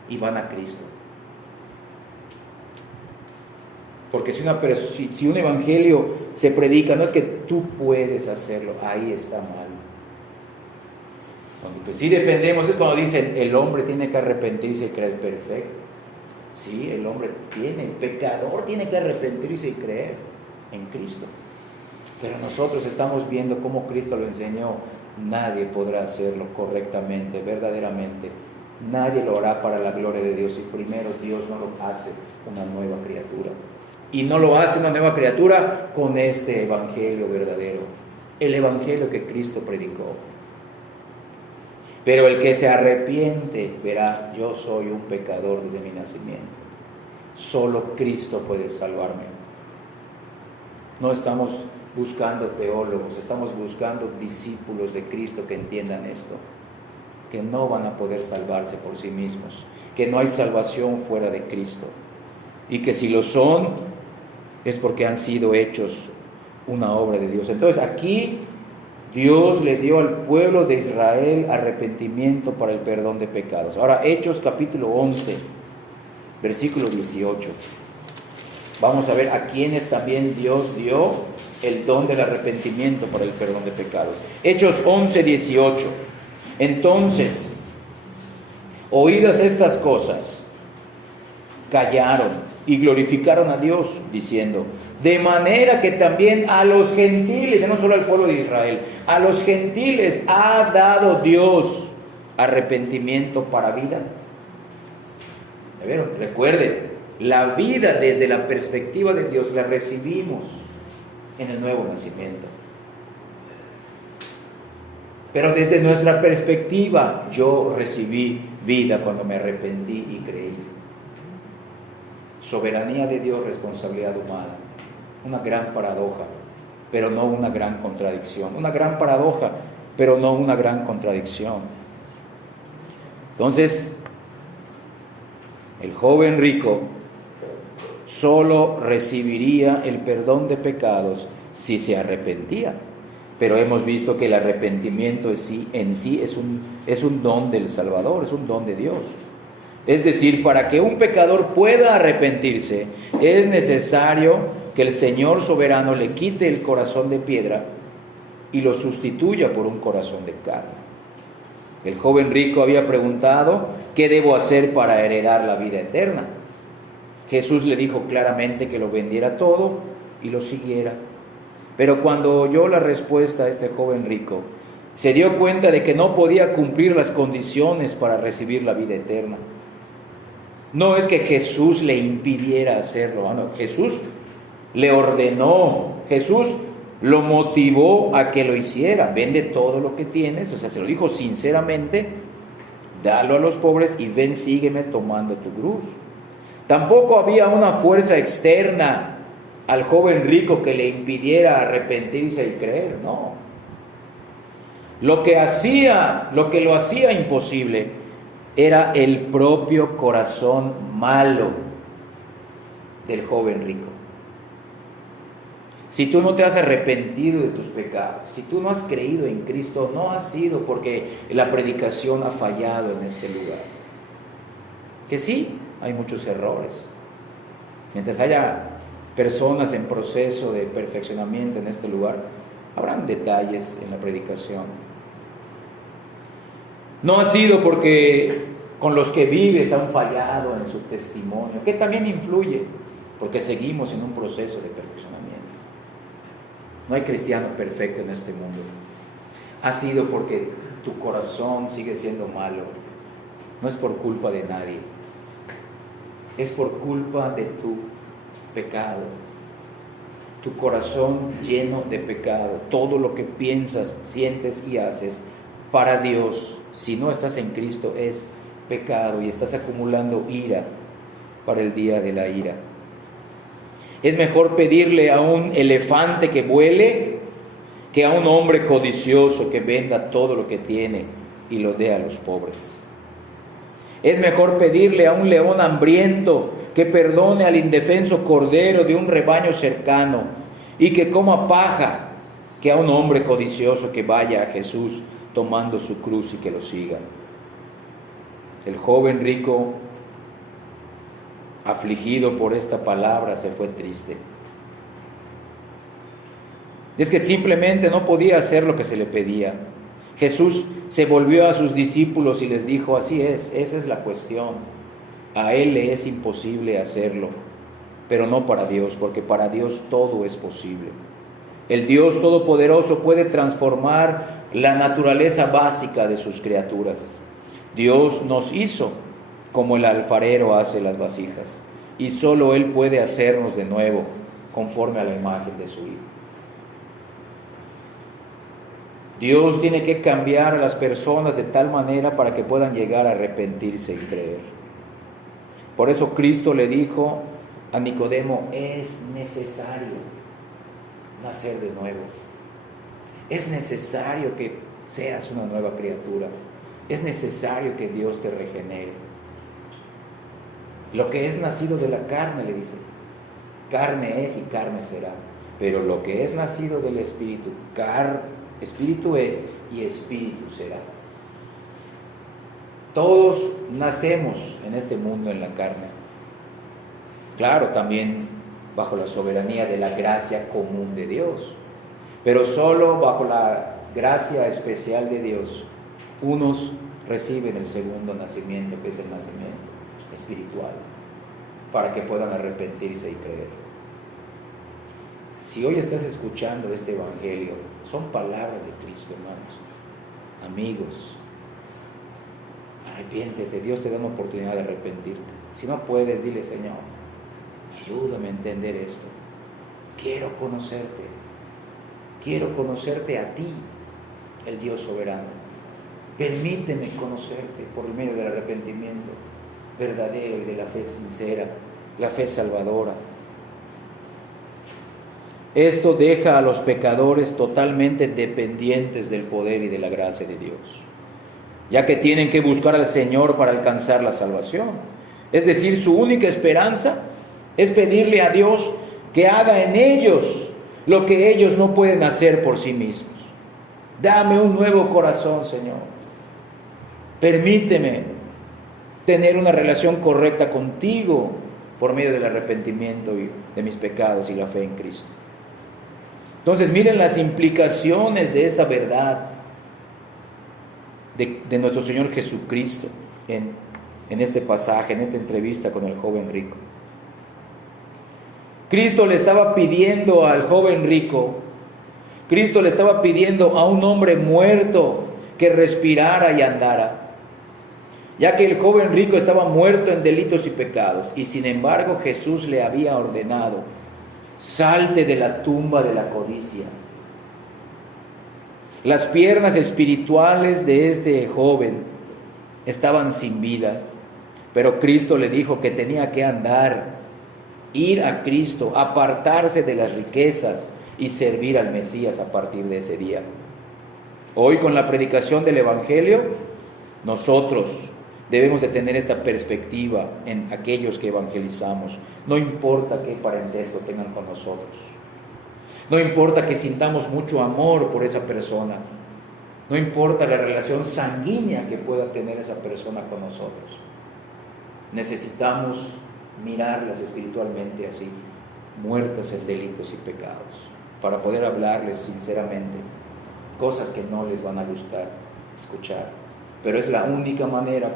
y van a Cristo. Porque si un evangelio se predica, no es que tú puedes hacerlo, ahí está mal. Cuando sí defendemos es cuando dicen el hombre tiene que arrepentirse y creer. Perfecto. Sí, el pecador tiene que arrepentirse y creer en Cristo. Pero nosotros estamos viendo cómo Cristo lo enseñó. Nadie podrá hacerlo correctamente, verdaderamente. Nadie lo hará para la gloria de Dios. Y primero Dios no lo hace una nueva criatura. Y no lo hace una nueva criatura con este evangelio verdadero. El evangelio que Cristo predicó. Pero el que se arrepiente verá, yo soy un pecador desde mi nacimiento. Solo Cristo puede salvarme. No estamos buscando teólogos, estamos buscando discípulos de Cristo que entiendan esto, que no van a poder salvarse por sí mismos, que no hay salvación fuera de Cristo, y que si lo son, es porque han sido hechos una obra de Dios. Entonces aquí Dios le dio al pueblo de Israel arrepentimiento para el perdón de pecados. Ahora, Hechos capítulo 11, versículo 18. Vamos a ver a quienes también Dios dio el don del arrepentimiento para el perdón de pecados. Hechos 11, 18. Entonces, oídas estas cosas, callaron y glorificaron a Dios, diciendo, de manera que también a los gentiles, y no solo al pueblo de Israel, a los gentiles ha dado Dios arrepentimiento para vida. ¿Vieron? Recuerden, la vida desde la perspectiva de Dios la recibimos en el nuevo nacimiento. Pero desde nuestra perspectiva, yo recibí vida cuando me arrepentí y creí. Soberanía de Dios, responsabilidad humana. Una gran paradoja, pero no una gran contradicción. Una gran paradoja, pero no una gran contradicción. Entonces, el joven rico solo recibiría el perdón de pecados si se arrepentía. Pero hemos visto que el arrepentimiento en sí es un don del Salvador, es un don de Dios. Es decir, para que un pecador pueda arrepentirse, es necesario que el Señor soberano le quite el corazón de piedra y lo sustituya por un corazón de carne. El joven rico había preguntado, ¿qué debo hacer para heredar la vida eterna? Jesús le dijo claramente que lo vendiera todo y lo siguiera. Pero cuando oyó la respuesta a este joven rico, se dio cuenta de que no podía cumplir las condiciones para recibir la vida eterna. No es que Jesús le impidiera hacerlo, no, Jesús le ordenó, Jesús lo motivó a que lo hiciera. Vende todo lo que tienes, o sea, se lo dijo sinceramente, dalo a los pobres y ven, sígueme tomando tu cruz. Tampoco había una fuerza externa al joven rico que le impidiera arrepentirse y creer, no. Lo que lo hacía imposible era el propio corazón malo del joven rico. Si tú no te has arrepentido de tus pecados, si tú no has creído en Cristo, no ha sido porque la predicación ha fallado en este lugar. Que sí, hay muchos errores. Mientras haya personas en proceso de perfeccionamiento en este lugar, habrán detalles en la predicación. No ha sido porque con los que vives han fallado en su testimonio, que también influye, porque seguimos en un proceso de perfeccionamiento. No hay cristiano perfecto en este mundo. Ha sido porque tu corazón sigue siendo malo. No es por culpa de nadie. Es por culpa de tu pecado. Tu corazón lleno de pecado. Todo lo que piensas, sientes y haces para Dios, si no estás en Cristo, es pecado y estás acumulando ira para el día de la ira. Es mejor pedirle a un elefante que vuele que a un hombre codicioso que venda todo lo que tiene y lo dé a los pobres. Es mejor pedirle a un león hambriento que perdone al indefenso cordero de un rebaño cercano y que coma paja que a un hombre codicioso que vaya a Jesús tomando su cruz y que lo siga. El joven rico, afligido por esta palabra, se fue triste. Es que simplemente no podía hacer lo que se le pedía. Jesús se volvió a sus discípulos y les dijo, así es, esa es la cuestión. A Él le es imposible hacerlo, pero no para Dios, porque para Dios todo es posible. El Dios Todopoderoso puede transformar la naturaleza básica de sus criaturas. Dios nos hizo como el alfarero hace las vasijas, y solo Él puede hacernos de nuevo conforme a la imagen de su Hijo. Dios tiene que cambiar a las personas de tal manera para que puedan llegar a arrepentirse y creer. Por eso Cristo le dijo a Nicodemo: es necesario nacer de nuevo. Es necesario que seas una nueva criatura. Es necesario que Dios te regenere. Lo que es nacido de la carne, le dice, carne es y carne será. Pero lo que es nacido del Espíritu, Espíritu es y Espíritu será. Todos nacemos en este mundo en la carne. Claro, también bajo la soberanía de la gracia común de Dios, pero solo bajo la gracia especial de Dios unos reciben el segundo nacimiento, que es el nacimiento espiritual, para que puedan arrepentirse y creer. Si hoy estás escuchando este evangelio, son palabras de Cristo, hermanos, amigos. Arrepiéntete, Dios te da una oportunidad de arrepentirte. Si no puedes, dile: Señor, ayúdame a entender esto. Quiero conocerte a ti, el Dios soberano. Permíteme conocerte por medio del arrepentimiento verdadero y de la fe sincera, la fe salvadora. Esto deja a los pecadores totalmente dependientes del poder y de la gracia de Dios, ya que tienen que buscar al Señor para alcanzar la salvación. Es decir, su única esperanza es pedirle a Dios que haga en ellos lo que ellos no pueden hacer por sí mismos. Dame un nuevo corazón, Señor. Permíteme tener una relación correcta contigo por medio del arrepentimiento de mis pecados y la fe en Cristo. Entonces, miren las implicaciones de esta verdad de nuestro Señor Jesucristo en este pasaje, en esta entrevista con el joven rico. Cristo le estaba pidiendo al joven rico, Cristo le estaba pidiendo a un hombre muerto que respirara y andara, ya que el joven rico estaba muerto en delitos y pecados, y sin embargo Jesús le había ordenado: salte de la tumba de la codicia. Las piernas espirituales de este joven estaban sin vida, pero Cristo le dijo que tenía que andar, ir a Cristo, apartarse de las riquezas y servir al Mesías a partir de ese día. Hoy, con la predicación del Evangelio, nosotros debemos de tener esta perspectiva en aquellos que evangelizamos. No importa qué parentesco tengan con nosotros, no importa que sintamos mucho amor por esa persona, no importa la relación sanguínea que pueda tener esa persona con nosotros. Necesitamos mirarlas espiritualmente así, muertas en delitos y pecados, para poder hablarles sinceramente cosas que no les van a gustar escuchar, pero es la única manera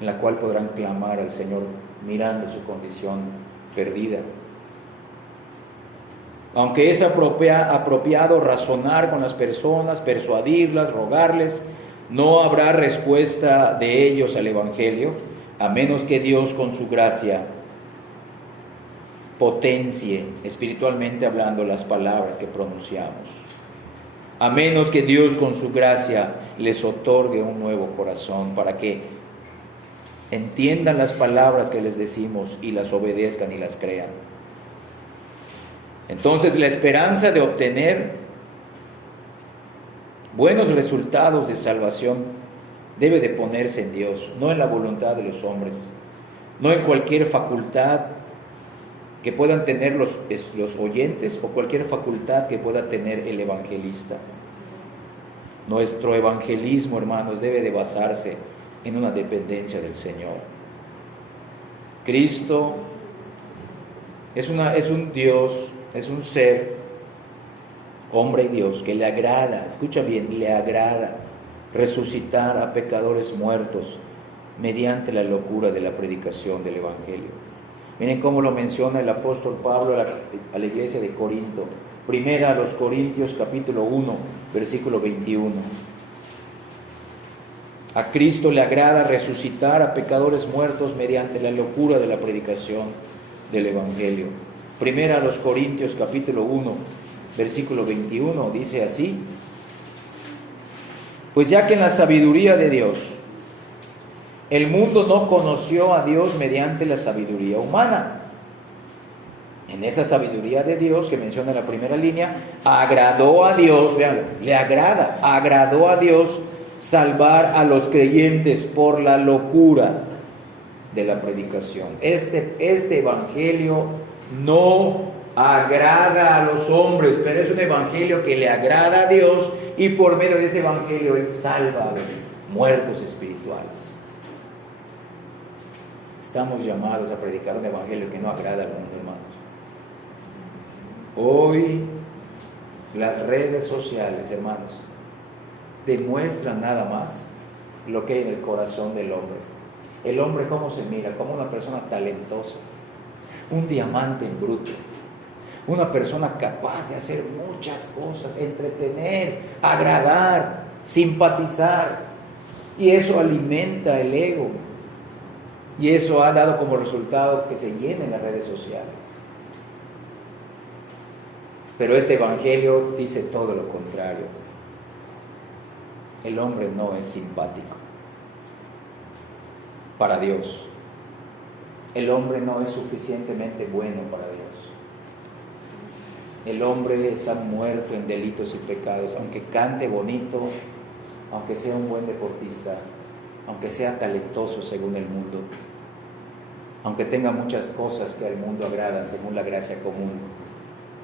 en la cual podrán clamar al Señor mirando su condición perdida. Aunque es apropiado razonar con las personas, persuadirlas, rogarles, no habrá respuesta de ellos al Evangelio, a menos que Dios con su gracia potencie, espiritualmente hablando, las palabras que pronunciamos. A menos que Dios con su gracia les otorgue un nuevo corazón para que entiendan las palabras que les decimos y las obedezcan y las crean. Entonces, la esperanza de obtener buenos resultados de salvación debe de ponerse en Dios, no en la voluntad de los hombres, no en cualquier facultad que puedan tener los oyentes o cualquier facultad que pueda tener el evangelista. Nuestro evangelismo, hermanos, debe de basarse en una dependencia del Señor. Cristo es un Dios, es un ser, hombre y Dios, que le agrada, escucha bien, le agrada resucitar a pecadores muertos mediante la locura de la predicación del Evangelio. Miren cómo lo menciona el apóstol Pablo a la iglesia de Corinto. Primera a los Corintios capítulo 1, versículo 21. A Cristo le agrada resucitar a pecadores muertos mediante la locura de la predicación del Evangelio. Primera a los Corintios capítulo 1, versículo 21, dice así: pues ya que en la sabiduría de Dios el mundo no conoció a Dios mediante la sabiduría humana, en esa sabiduría de Dios que menciona en la primera línea, agradó a Dios, véanlo, agradó a Dios salvar a los creyentes por la locura de la predicación. Este evangelio no agrada a los hombres, pero es un evangelio que le agrada a Dios, y por medio de ese evangelio Él salva a los muertos espirituales. Estamos llamados a predicar un evangelio que no agrada al mundo, hermanos. Hoy las redes sociales, hermanos, demuestran nada más lo que hay en el corazón del hombre. El hombre cómo se mira, como una persona talentosa, un diamante en bruto, una persona capaz de hacer muchas cosas, entretener, agradar, simpatizar, y eso alimenta el ego, y eso ha dado como resultado que se llenen las redes sociales. Pero este evangelio dice todo lo contrario. El hombre no es simpático para Dios. El hombre no es suficientemente bueno para Dios. El hombre está muerto en delitos y pecados, aunque cante bonito, aunque sea un buen deportista, aunque sea talentoso según el mundo, aunque tenga muchas cosas que al mundo agradan según la gracia común.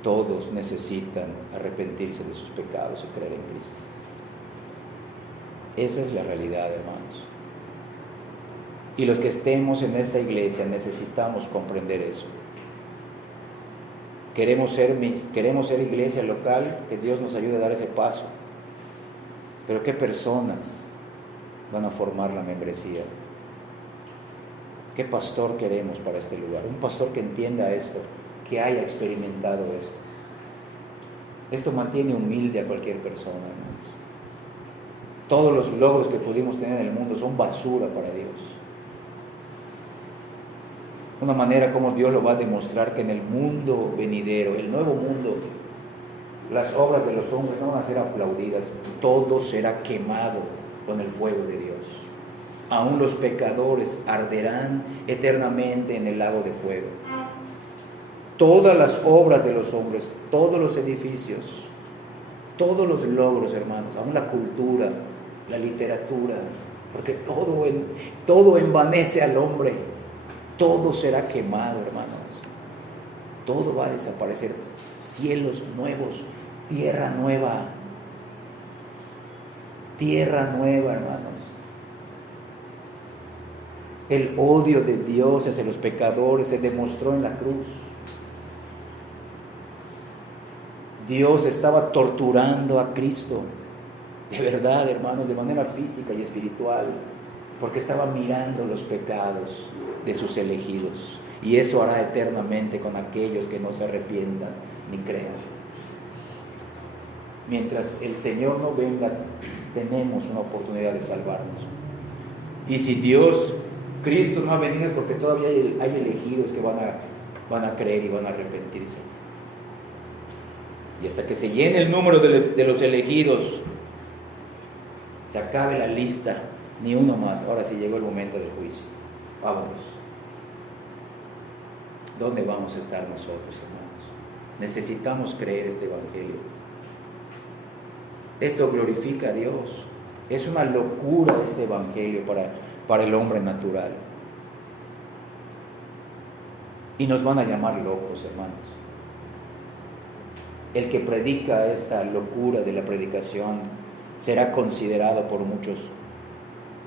Todos necesitan arrepentirse de sus pecados y creer en Cristo. Esa es la realidad, hermanos. Y los que estemos en esta iglesia necesitamos comprender eso. Queremos ser iglesia local, que Dios nos ayude a dar ese paso. Pero ¿qué personas van a formar la membresía? ¿Qué pastor queremos para este lugar? Un pastor que entienda esto, que haya experimentado esto. Esto mantiene humilde a cualquier persona, hermanos. Todos los logros que pudimos tener en el mundo son basura para Dios. Una manera como Dios lo va a demostrar, que en el mundo venidero, el nuevo mundo, las obras de los hombres no van a ser aplaudidas, todo será quemado con el fuego de Dios. Aún los pecadores arderán eternamente en el lago de fuego. Todas las obras de los hombres, todos los edificios, todos los logros, hermanos, aún la cultura, la literatura, porque todo envanece al hombre, todo será quemado, hermanos. Todo va a desaparecer. Cielos nuevos, tierra nueva, hermanos. El odio de Dios hacia los pecadores se demostró en la cruz. Dios estaba torturando a Cristo, de verdad, hermanos, de manera física y espiritual, porque estaba mirando los pecados de sus elegidos, y eso hará eternamente con aquellos que no se arrepientan ni crean. Mientras el Señor no venga, tenemos una oportunidad de salvarnos. Y si Cristo no ha venido, es porque todavía hay elegidos que van a creer y van a arrepentirse. Y hasta que se llene el número de los elegidos, se acabe la lista, ni uno más. Ahora sí llegó el momento del juicio. Vámonos. ¿Dónde vamos a estar nosotros, hermanos? Necesitamos creer este evangelio. Esto glorifica a Dios. Es una locura este evangelio para el hombre natural. Y nos van a llamar locos, hermanos. El que predica esta locura de la predicación será considerado por muchos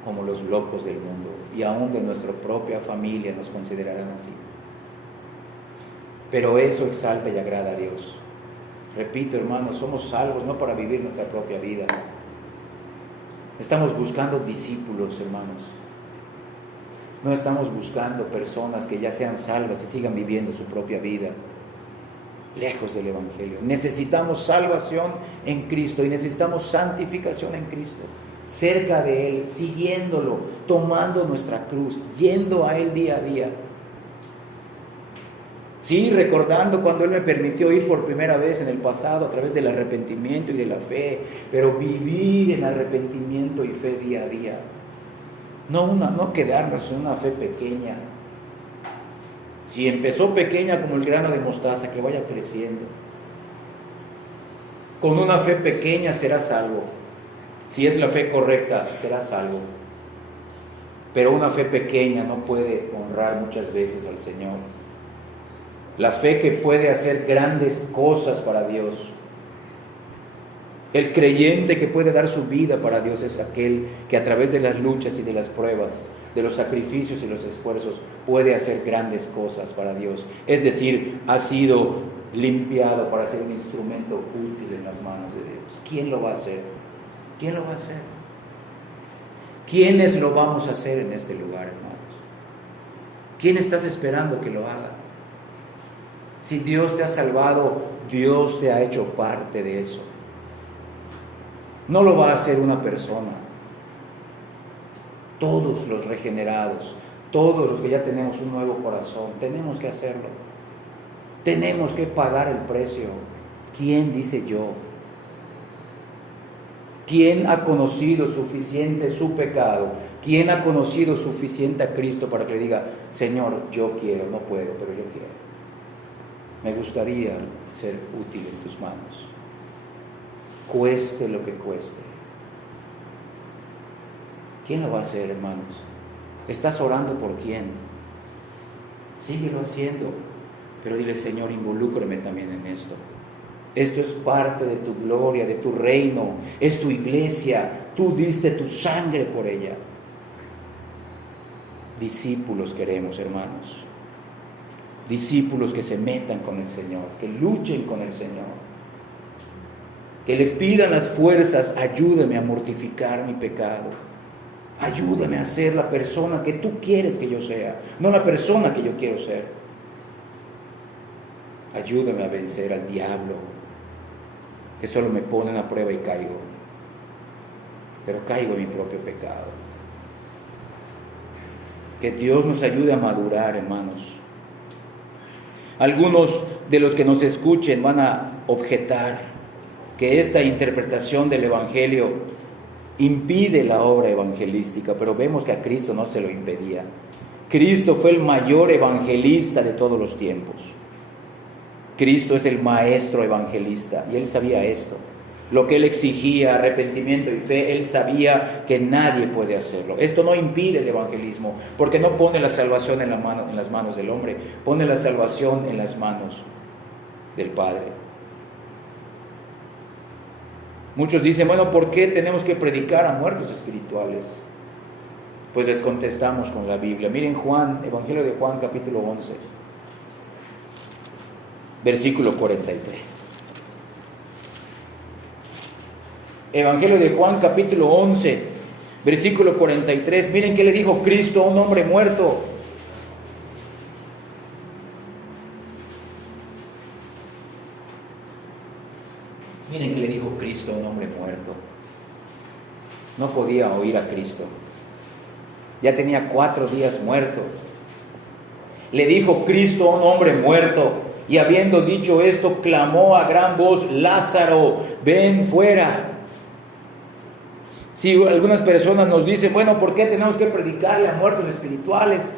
como los locos del mundo, y aún de nuestra propia familia nos considerarán así. Pero eso exalta y agrada a Dios. Repito, hermanos, somos salvos no para vivir nuestra propia vida. Estamos buscando discípulos, hermanos. No estamos buscando personas que ya sean salvas y sigan viviendo su propia vida. lejos del Evangelio. Necesitamos salvación en Cristo y necesitamos santificación en Cristo, cerca de Él, siguiéndolo, tomando nuestra cruz, yendo a Él día a día. Sí, recordando cuando Él me permitió ir por primera vez en el pasado a través del arrepentimiento y de la fe, pero vivir en arrepentimiento y fe día a día. No quedarnos en una fe pequeña. Si empezó pequeña como el grano de mostaza, que vaya creciendo. Con una fe pequeña serás salvo. Si es la fe correcta, serás salvo. Pero una fe pequeña no puede honrar muchas veces al Señor. La fe que puede hacer grandes cosas para Dios. El creyente que puede dar su vida para Dios es aquel que a través de las luchas y de las pruebas, de los sacrificios y los esfuerzos, puede hacer grandes cosas para Dios. Es decir, ha sido limpiado para ser un instrumento útil en las manos de Dios. ¿Quién lo va a hacer? ¿Quién lo va a hacer? ¿Quiénes lo vamos a hacer en este lugar, hermanos? ¿Quién estás esperando que lo haga? Si Dios te ha salvado, Dios te ha hecho parte de eso. No lo va a hacer una persona. Todos los regenerados, todos los que ya tenemos un nuevo corazón, tenemos que hacerlo. Tenemos que pagar el precio. ¿Quién dice yo? ¿Quién ha conocido suficiente su pecado? ¿Quién ha conocido suficiente a Cristo para que le diga, Señor, yo quiero, no puedo, pero yo quiero? Me gustaría ser útil en tus manos, cueste lo que cueste. ¿Quién lo va a hacer, hermanos? ¿Estás orando por quién? Síguelo haciendo, pero dile, Señor, involúcrame también en esto. Esto es parte de tu gloria, de tu reino, es tu iglesia, tú diste tu sangre por ella. Discípulos queremos, hermanos. Discípulos que se metan con el Señor, que luchen con el Señor, que le pidan las fuerzas, ayúdame a mortificar mi pecado, ayúdame a ser la persona que tú quieres que yo sea, no la persona que yo quiero ser. Ayúdame a vencer al diablo, que solo me ponen a prueba y caigo, pero caigo en mi propio pecado. Que Dios nos ayude a madurar, hermanos. Algunos de los que nos escuchen van a objetar que esta interpretación del Evangelio impide la obra evangelística, pero vemos que a Cristo no se lo impedía. Cristo fue el mayor evangelista de todos los tiempos. Cristo es el maestro evangelista y Él sabía esto. Lo que Él exigía, arrepentimiento y fe, Él sabía que nadie puede hacerlo. Esto no impide el evangelismo, porque no pone la salvación en las manos del hombre, pone la salvación en las manos del Padre. Muchos dicen, bueno, ¿por qué tenemos que predicar a muertos espirituales? Pues les contestamos con la Biblia. Miren Juan, Evangelio de Juan, capítulo 11, versículo 43. Evangelio de Juan, capítulo 11, versículo 43. Miren qué le dijo Cristo a un hombre muerto. Miren qué le dijo Cristo a un hombre muerto. No podía oír a Cristo. Ya tenía 4 días muerto. Le dijo Cristo a un hombre muerto, y habiendo dicho esto, clamó a gran voz, Lázaro, ven fuera. Si algunas personas nos dicen, bueno, ¿por qué tenemos que predicarle a muertos espirituales?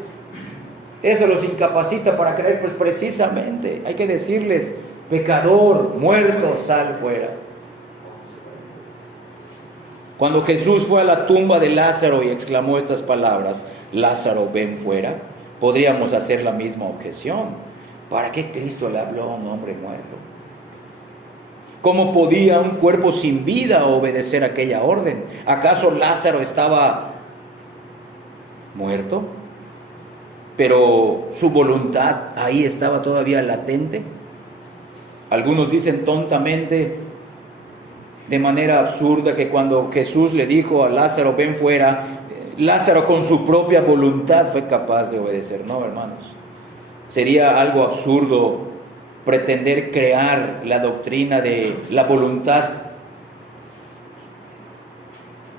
Eso los incapacita para creer. Pues precisamente hay que decirles, pecador, muerto, sal fuera. Cuando Jesús fue a la tumba de Lázaro y exclamó estas palabras, Lázaro, ven fuera, podríamos hacer la misma objeción. ¿Para qué Cristo le habló a un hombre muerto? ¿Cómo podía un cuerpo sin vida obedecer aquella orden? ¿Acaso Lázaro estaba muerto? Pero su voluntad ahí estaba todavía latente. Algunos dicen tontamente, de manera absurda, que cuando Jesús le dijo a Lázaro, ven fuera, Lázaro con su propia voluntad fue capaz de obedecer. No, hermanos. Sería algo absurdo pretender crear la doctrina de la voluntad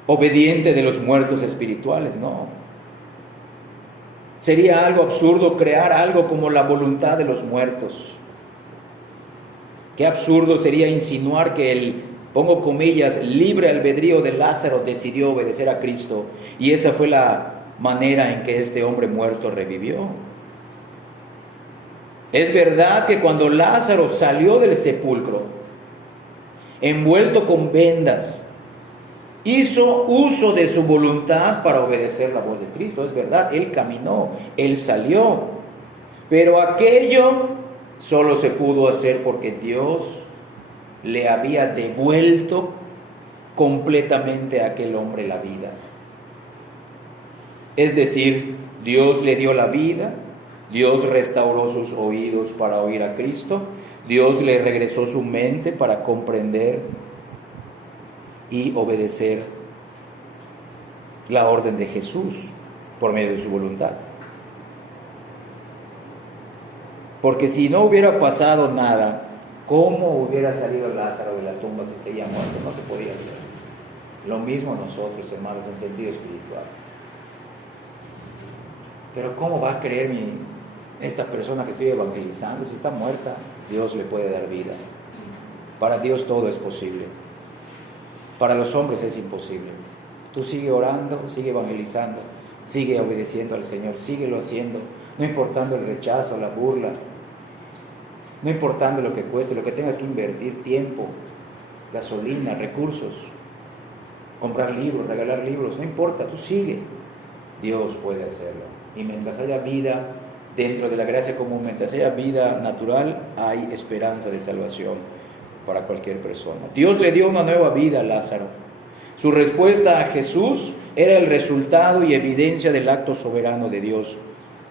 obediente de los muertos espirituales, no. Sería algo absurdo crear algo como la voluntad de los muertos. Qué absurdo sería insinuar que el, pongo comillas, libre albedrío de Lázaro decidió obedecer a Cristo y esa fue la manera en que este hombre muerto revivió. Es verdad que cuando Lázaro salió del sepulcro, envuelto con vendas, hizo uso de su voluntad para obedecer la voz de Cristo. Es verdad, él caminó, él salió, pero aquello solo se pudo hacer porque Dios le había devuelto completamente a aquel hombre la vida. Es decir, Dios le dio la vida, Dios restauró sus oídos para oír a Cristo, Dios le regresó su mente para comprender y obedecer la orden de Jesús por medio de su voluntad. Porque si no hubiera pasado nada, ¿cómo hubiera salido Lázaro de la tumba si seguía muerto? No se podía hacer. Lo mismo nosotros, hermanos, en sentido espiritual. Pero ¿cómo va a creer esta persona que estoy evangelizando? Si está muerta, Dios le puede dar vida. Para Dios todo es posible. Para los hombres es imposible. Tú sigue orando, sigue evangelizando, sigue obedeciendo al Señor, síguelo haciendo, no importando el rechazo, la burla, no importando lo que cueste, lo que tengas que invertir, tiempo, gasolina, recursos, comprar libros, regalar libros, no importa, tú sigue. Dios puede hacerlo. Y mientras haya vida dentro de la gracia común, mientras haya vida natural, hay esperanza de salvación para cualquier persona. Dios le dio una nueva vida a Lázaro. Su respuesta a Jesús era el resultado y evidencia del acto soberano de Dios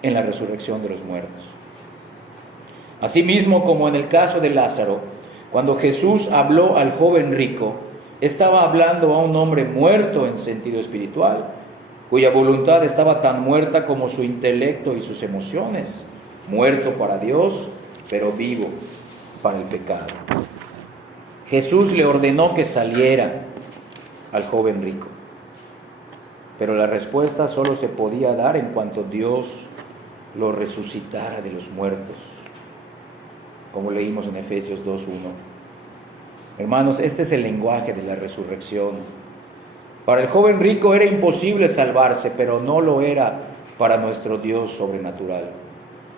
en la resurrección de los muertos. Asimismo, como en el caso de Lázaro, cuando Jesús habló al joven rico, estaba hablando a un hombre muerto en sentido espiritual, cuya voluntad estaba tan muerta como su intelecto y sus emociones, muerto para Dios, pero vivo para el pecado. Jesús le ordenó que saliera al joven rico, pero la respuesta solo se podía dar en cuanto Dios lo resucitara de los muertos, como leímos en Efesios 2:1. Hermanos, este es el lenguaje de la resurrección. Para el joven rico era imposible salvarse, pero no lo era para nuestro Dios sobrenatural.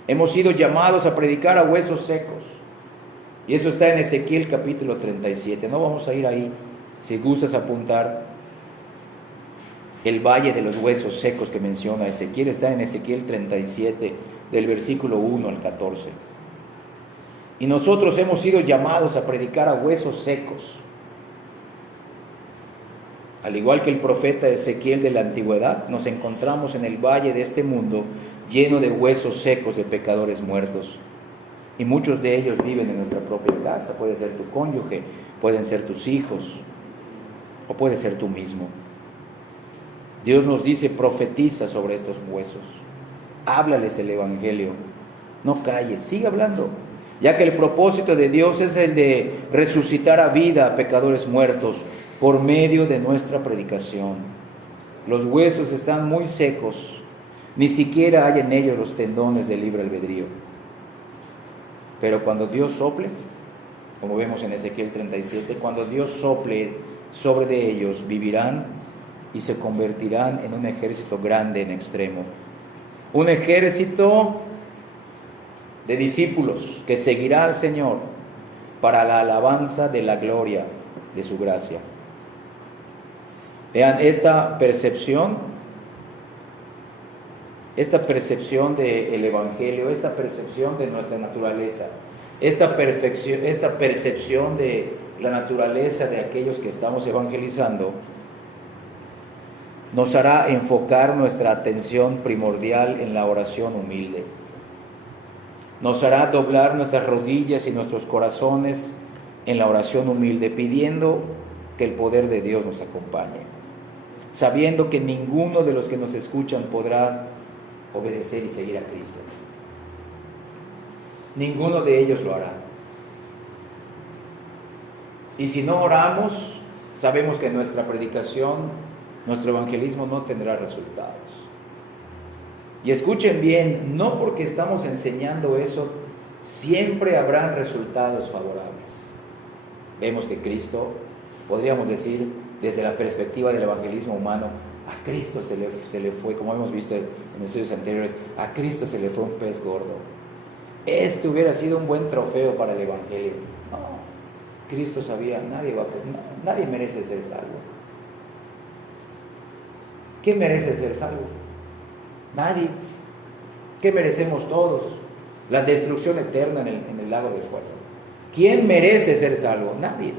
Hemos sido llamados a predicar a huesos secos. Y eso está en Ezequiel capítulo 37. No vamos a ir ahí. Si gustas apuntar, el valle de los huesos secos que menciona Ezequiel está en Ezequiel 37, del versículo 1 al 14. Y nosotros hemos sido llamados a predicar a huesos secos. Al igual que el profeta Ezequiel de la antigüedad, nos encontramos en el valle de este mundo lleno de huesos secos de pecadores muertos. Y muchos de ellos viven en nuestra propia casa. Puede ser tu cónyuge, pueden ser tus hijos, o puede ser tú mismo. Dios nos dice, profetiza sobre estos huesos. Háblales el evangelio. No calles, sigue hablando. Ya que el propósito de Dios es el de resucitar a vida a pecadores muertos por medio de nuestra predicación. Los huesos están muy secos. Ni siquiera hay en ellos los tendones de libre albedrío. Pero cuando Dios sople, como vemos en Ezequiel 37, cuando Dios sople sobre de ellos, vivirán y se convertirán en un ejército grande en extremo. Un ejército de discípulos que seguirá al Señor para la alabanza de la gloria de su gracia. Vean, esta percepción del Evangelio, esta percepción de nuestra naturaleza, esta percepción de la naturaleza de aquellos que estamos evangelizando, nos hará enfocar nuestra atención primordial en la oración humilde. Nos hará doblar nuestras rodillas y nuestros corazones en la oración humilde, pidiendo que el poder de Dios nos acompañe, sabiendo que ninguno de los que nos escuchan podrá obedecer y seguir a Cristo. Ninguno de ellos lo hará. Y si no oramos, sabemos que nuestra predicación, nuestro evangelismo no tendrá resultados. Y escuchen bien, no porque estamos enseñando eso, siempre habrán resultados favorables. Vemos que Cristo, podríamos decir, desde la perspectiva del evangelismo humano, a Cristo se le fue, como hemos visto en estudios anteriores, a Cristo se le fue un pez gordo. Este hubiera sido un buen trofeo para el evangelio. No, Cristo sabía, nadie merece ser salvo. ¿Quién merece ser salvo? Nadie. ¿Qué merecemos todos? La destrucción eterna en el lago de fuego. ¿Quién merece ser salvo? Nadie.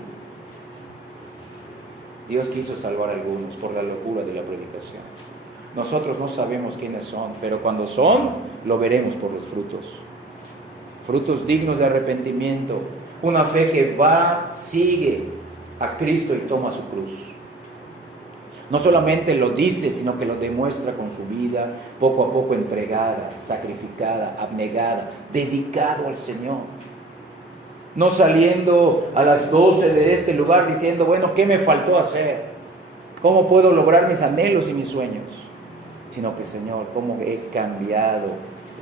Dios quiso salvar a algunos por la locura de la predicación. Nosotros no sabemos quiénes son, pero cuando son, lo veremos por los frutos. Frutos dignos de arrepentimiento. Una fe que va, sigue a Cristo y toma su cruz. No solamente lo dice, sino que lo demuestra con su vida, poco a poco entregada, sacrificada, abnegada, dedicado al Señor. No saliendo a las 12 de este lugar diciendo, bueno, ¿qué me faltó hacer? ¿Cómo puedo lograr mis anhelos y mis sueños? Sino que, Señor, ¿cómo he cambiado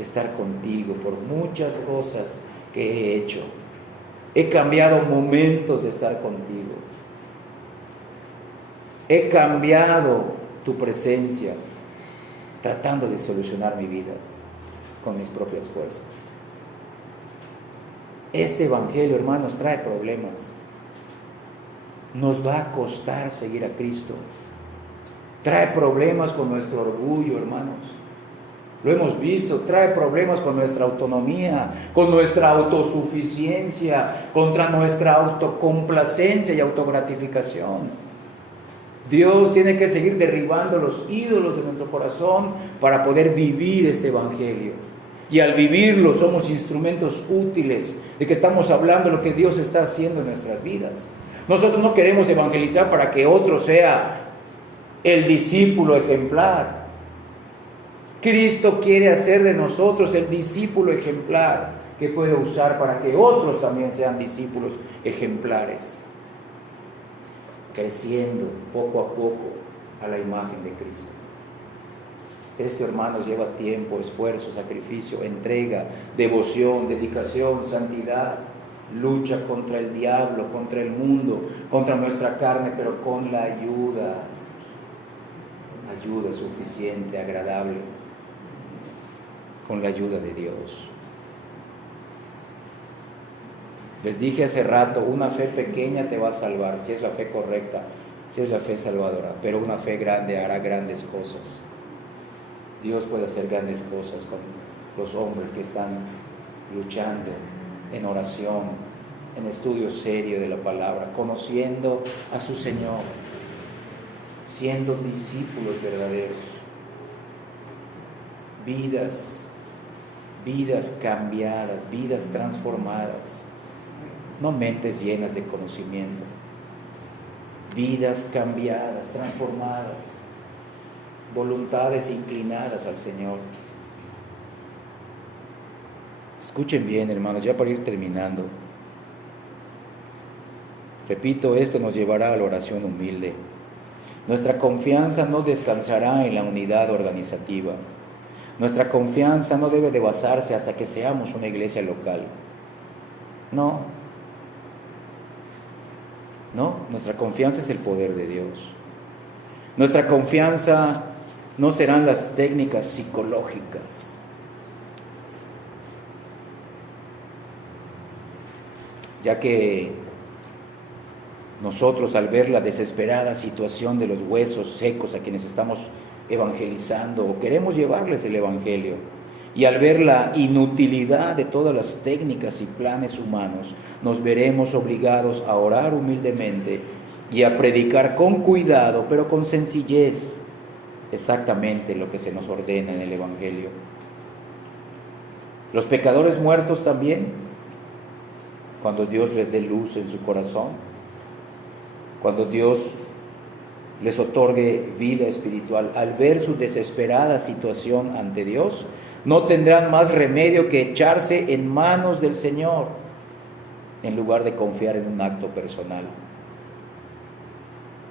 estar contigo por muchas cosas que he hecho? He cambiado momentos de estar contigo. He cambiado tu presencia tratando de solucionar mi vida con mis propias fuerzas. Este evangelio, hermanos, trae problemas. Nos va a costar seguir a Cristo. Trae problemas con nuestro orgullo, hermanos. Lo hemos visto, trae problemas con nuestra autonomía, con nuestra autosuficiencia, contra nuestra autocomplacencia y autogratificación. Dios tiene que seguir derribando los ídolos de nuestro corazón para poder vivir este evangelio. Y al vivirlo somos instrumentos útiles de que estamos hablando de lo que Dios está haciendo en nuestras vidas. Nosotros no queremos evangelizar para que otro sea el discípulo ejemplar. Cristo quiere hacer de nosotros el discípulo ejemplar que puede usar para que otros también sean discípulos ejemplares, creciendo poco a poco a la imagen de Cristo. Esto, hermanos, lleva tiempo, esfuerzo, sacrificio, entrega, devoción, dedicación, santidad, lucha contra el diablo, contra el mundo, contra nuestra carne, pero con la ayuda suficiente, agradable, con la ayuda de Dios. Les dije hace rato, una fe pequeña te va a salvar, si es la fe correcta, si es la fe salvadora, pero una fe grande hará grandes cosas. Dios puede hacer grandes cosas con los hombres que están luchando en oración, en estudio serio de la palabra, conociendo a su Señor, siendo discípulos verdaderos. Vidas cambiadas, vidas transformadas, no mentes llenas de conocimiento, vidas cambiadas, transformadas, voluntades inclinadas al Señor. Escuchen bien, hermanos, ya para ir terminando. Repito, esto nos llevará a la oración humilde. Nuestra confianza no descansará en la unidad organizativa. Nuestra confianza no debe de basarse hasta que seamos una iglesia local. No, nuestra confianza es el poder de Dios. Nuestra confianza no serán las técnicas psicológicas. Ya que nosotros, al ver la desesperada situación de los huesos secos a quienes estamos evangelizando o queremos llevarles el evangelio, y al ver la inutilidad de todas las técnicas y planes humanos, nos veremos obligados a orar humildemente y a predicar con cuidado, pero con sencillez, exactamente lo que se nos ordena en el evangelio. Los pecadores muertos también, cuando Dios les dé luz en su corazón, cuando Dios les otorgue vida espiritual, al ver su desesperada situación ante Dios, no tendrán más remedio que echarse en manos del Señor, en lugar de confiar en un acto personal.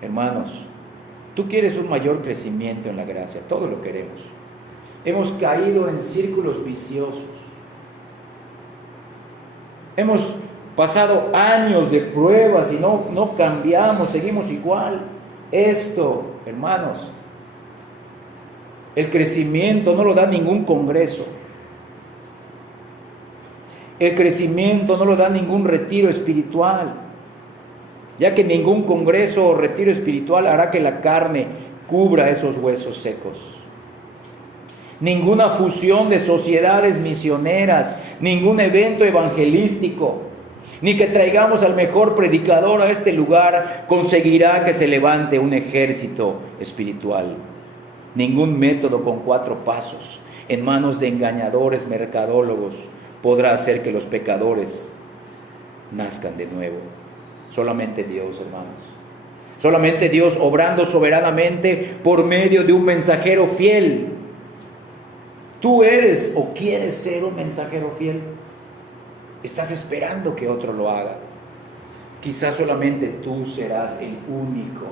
Hermanos, tú quieres un mayor crecimiento en la gracia, todos lo queremos. Hemos caído en círculos viciosos. Hemos pasado años de pruebas y no cambiamos, seguimos igual. Esto, hermanos, el crecimiento no lo da ningún congreso. El crecimiento no lo da ningún retiro espiritual, ya que ningún congreso o retiro espiritual hará que la carne cubra esos huesos secos. Ninguna fusión de sociedades misioneras, ningún evento evangelístico, ni que traigamos al mejor predicador a este lugar conseguirá que se levante un ejército espiritual. Ningún método con 4 pasos en manos de engañadores mercadólogos podrá hacer que los pecadores nazcan de nuevo. Solamente Dios, hermanos. Solamente Dios obrando soberanamente por medio de un mensajero fiel. ¿Tú eres o quieres ser un mensajero fiel? ¿Estás esperando que otro lo haga? Quizás solamente tú serás el único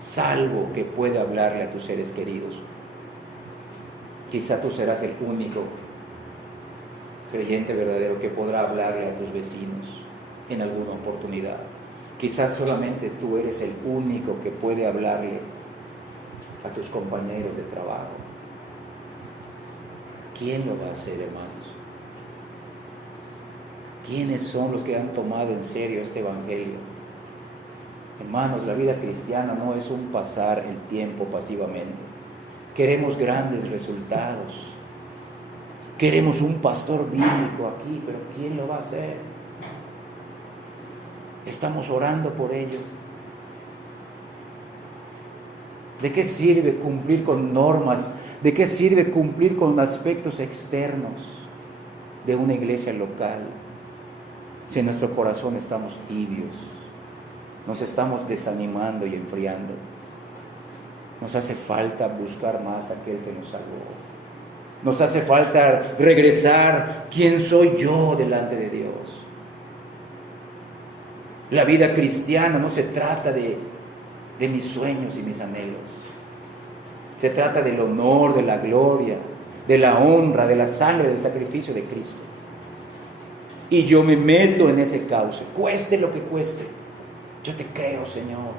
salvo que pueda hablarle a tus seres queridos. Quizás tú serás el único creyente verdadero que podrá hablarle a tus vecinos en alguna oportunidad. Quizás solamente tú eres el único que puede hablarle a tus compañeros de trabajo. ¿Quién lo va a hacer, hermanos? ¿Quiénes son los que han tomado en serio este evangelio? Hermanos, la vida cristiana no es un pasar el tiempo pasivamente. Queremos grandes resultados. Queremos un pastor bíblico aquí, pero ¿quién lo va a hacer? Estamos orando por ello. ¿De qué sirve cumplir con normas? ¿De qué sirve cumplir con aspectos externos de una iglesia local si en nuestro corazón estamos tibios? Nos estamos desanimando y enfriando. Nos hace falta buscar más a aquel que nos salvó. Nos hace falta regresar. ¿Quién soy yo delante de Dios? La vida cristiana no se trata de mis sueños y mis anhelos. Se trata del honor, de la gloria, de la honra, de la sangre, del sacrificio de Cristo. Y yo me meto en ese cauce, cueste lo que cueste. Yo te creo, Señor.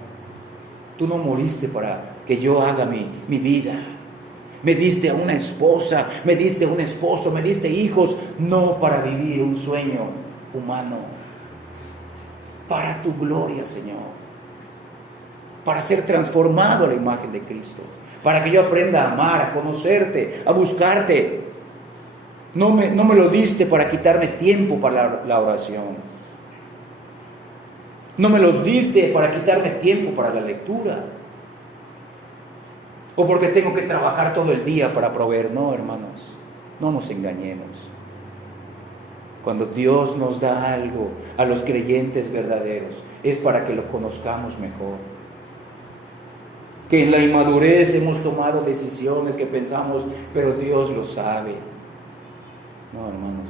Tú no moriste para que yo haga mi vida. Me diste a una esposa, me diste a un esposo, me diste hijos, no para vivir un sueño humano. Para tu gloria, Señor. Para ser transformado a la imagen de Cristo. Para que yo aprenda a amar, a conocerte, a buscarte. No me lo diste para quitarme tiempo para la oración. No me los diste para quitarme tiempo para la lectura. O porque tengo que trabajar todo el día para proveer. No, hermanos, no nos engañemos. Cuando Dios nos da algo a los creyentes verdaderos, es para que lo conozcamos mejor. Que en la inmadurez hemos tomado decisiones que pensamos, pero Dios lo sabe. No, hermanos,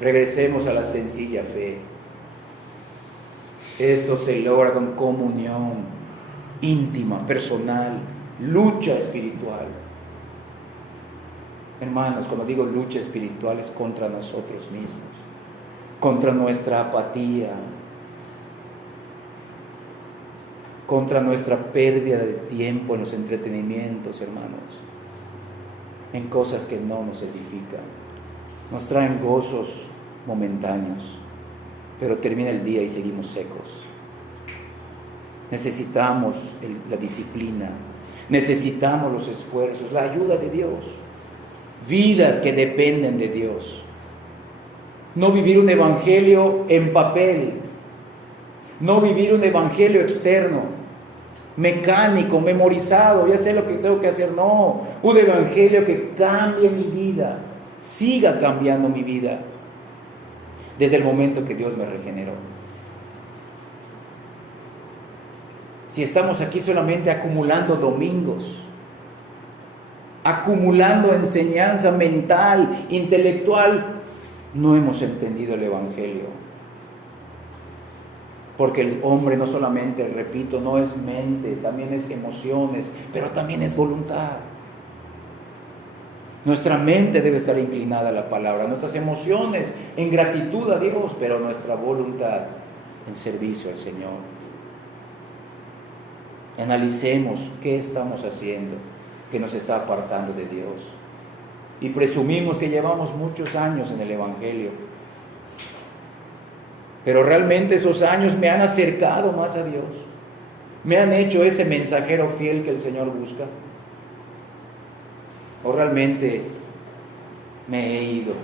regresemos a la sencilla fe. Esto se logra con comunión íntima, personal, lucha espiritual. Hermanos, cuando digo lucha espiritual es contra nosotros mismos, contra nuestra apatía, contra nuestra pérdida de tiempo en los entretenimientos, hermanos, en cosas que no nos edifican, nos traen gozos momentáneos, pero termina el día y seguimos secos. Necesitamos la disciplina, necesitamos los esfuerzos, la ayuda de Dios, vidas que dependen de Dios. No vivir un evangelio en papel, no vivir un evangelio externo, mecánico, memorizado, ya sé lo que tengo que hacer. No, un evangelio que cambie mi vida, siga cambiando mi vida desde el momento que Dios me regeneró. Si estamos aquí solamente acumulando domingos, acumulando enseñanza mental, intelectual, no hemos entendido el evangelio. Porque el hombre no solamente, repito, no es mente, también es emociones, pero también es voluntad. Nuestra mente debe estar inclinada a la palabra, nuestras emociones en gratitud a Dios, pero nuestra voluntad en servicio al Señor. Analicemos qué estamos haciendo que nos está apartando de Dios. Y presumimos que llevamos muchos años en el Evangelio, pero realmente esos años me han acercado más a Dios, me han hecho ese mensajero fiel que el Señor busca, o realmente me he ido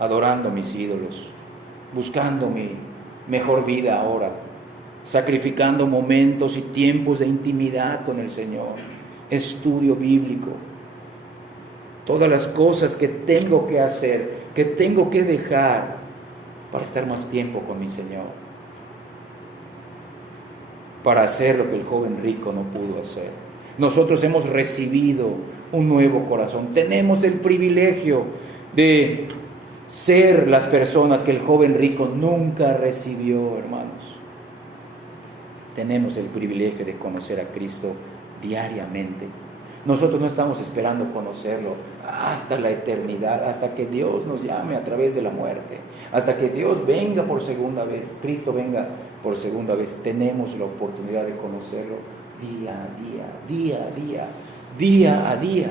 adorando a mis ídolos, buscando mi mejor vida ahora, sacrificando momentos y tiempos de intimidad con el Señor, estudio bíblico, todas las cosas que tengo que hacer, que tengo que dejar para estar más tiempo con mi Señor, para hacer lo que el joven rico no pudo hacer. Nosotros hemos recibido un nuevo corazón, tenemos el privilegio de ser las personas que el joven rico nunca recibió, hermanos. Tenemos el privilegio de conocer a Cristo diariamente. Nosotros no estamos esperando conocerlo hasta la eternidad, hasta que Dios nos llame a través de la muerte, hasta que Dios venga por segunda vez, Cristo venga por segunda vez. Tenemos la oportunidad de conocerlo día a día, día a día, día a día.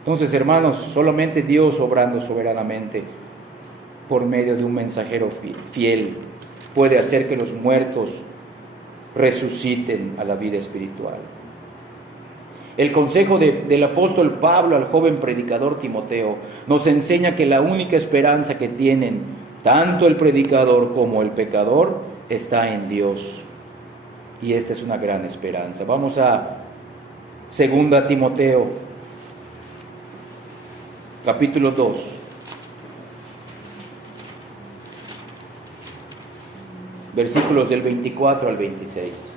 Entonces, hermanos, solamente Dios obrando soberanamente por medio de un mensajero fiel puede hacer que los muertos resuciten a la vida espiritual. El consejo del apóstol Pablo al joven predicador Timoteo nos enseña que la única esperanza que tienen tanto el predicador como el pecador está en Dios. Y esta es una gran esperanza. Vamos a 2 Timoteo, capítulo 2. Versículos del 24 al 26.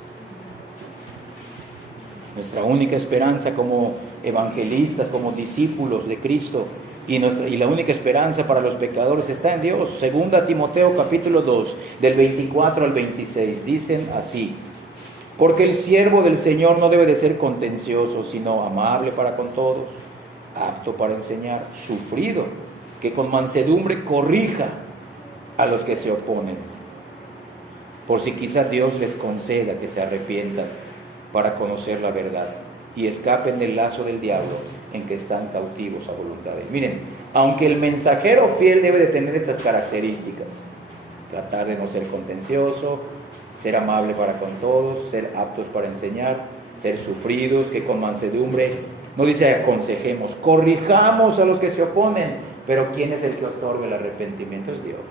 Nuestra única esperanza como evangelistas, como discípulos de Cristo, y la única esperanza para los pecadores está en Dios. 2 Timoteo capítulo 2, del 24 al 26, dicen así: porque el siervo del Señor no debe de ser contencioso, sino amable para con todos, apto para enseñar, sufrido, que con mansedumbre corrija a los que se oponen, por si quizá Dios les conceda que se arrepientan para conocer la verdad y escapen del lazo del diablo en que están cautivos a voluntad de él. Miren, aunque el mensajero fiel debe de tener estas características: tratar de no ser contencioso, ser amable para con todos, ser aptos para enseñar, ser sufridos, que con mansedumbre, no dice aconsejemos, corrijamos a los que se oponen, pero ¿quién es el que otorga el arrepentimiento? Es Dios.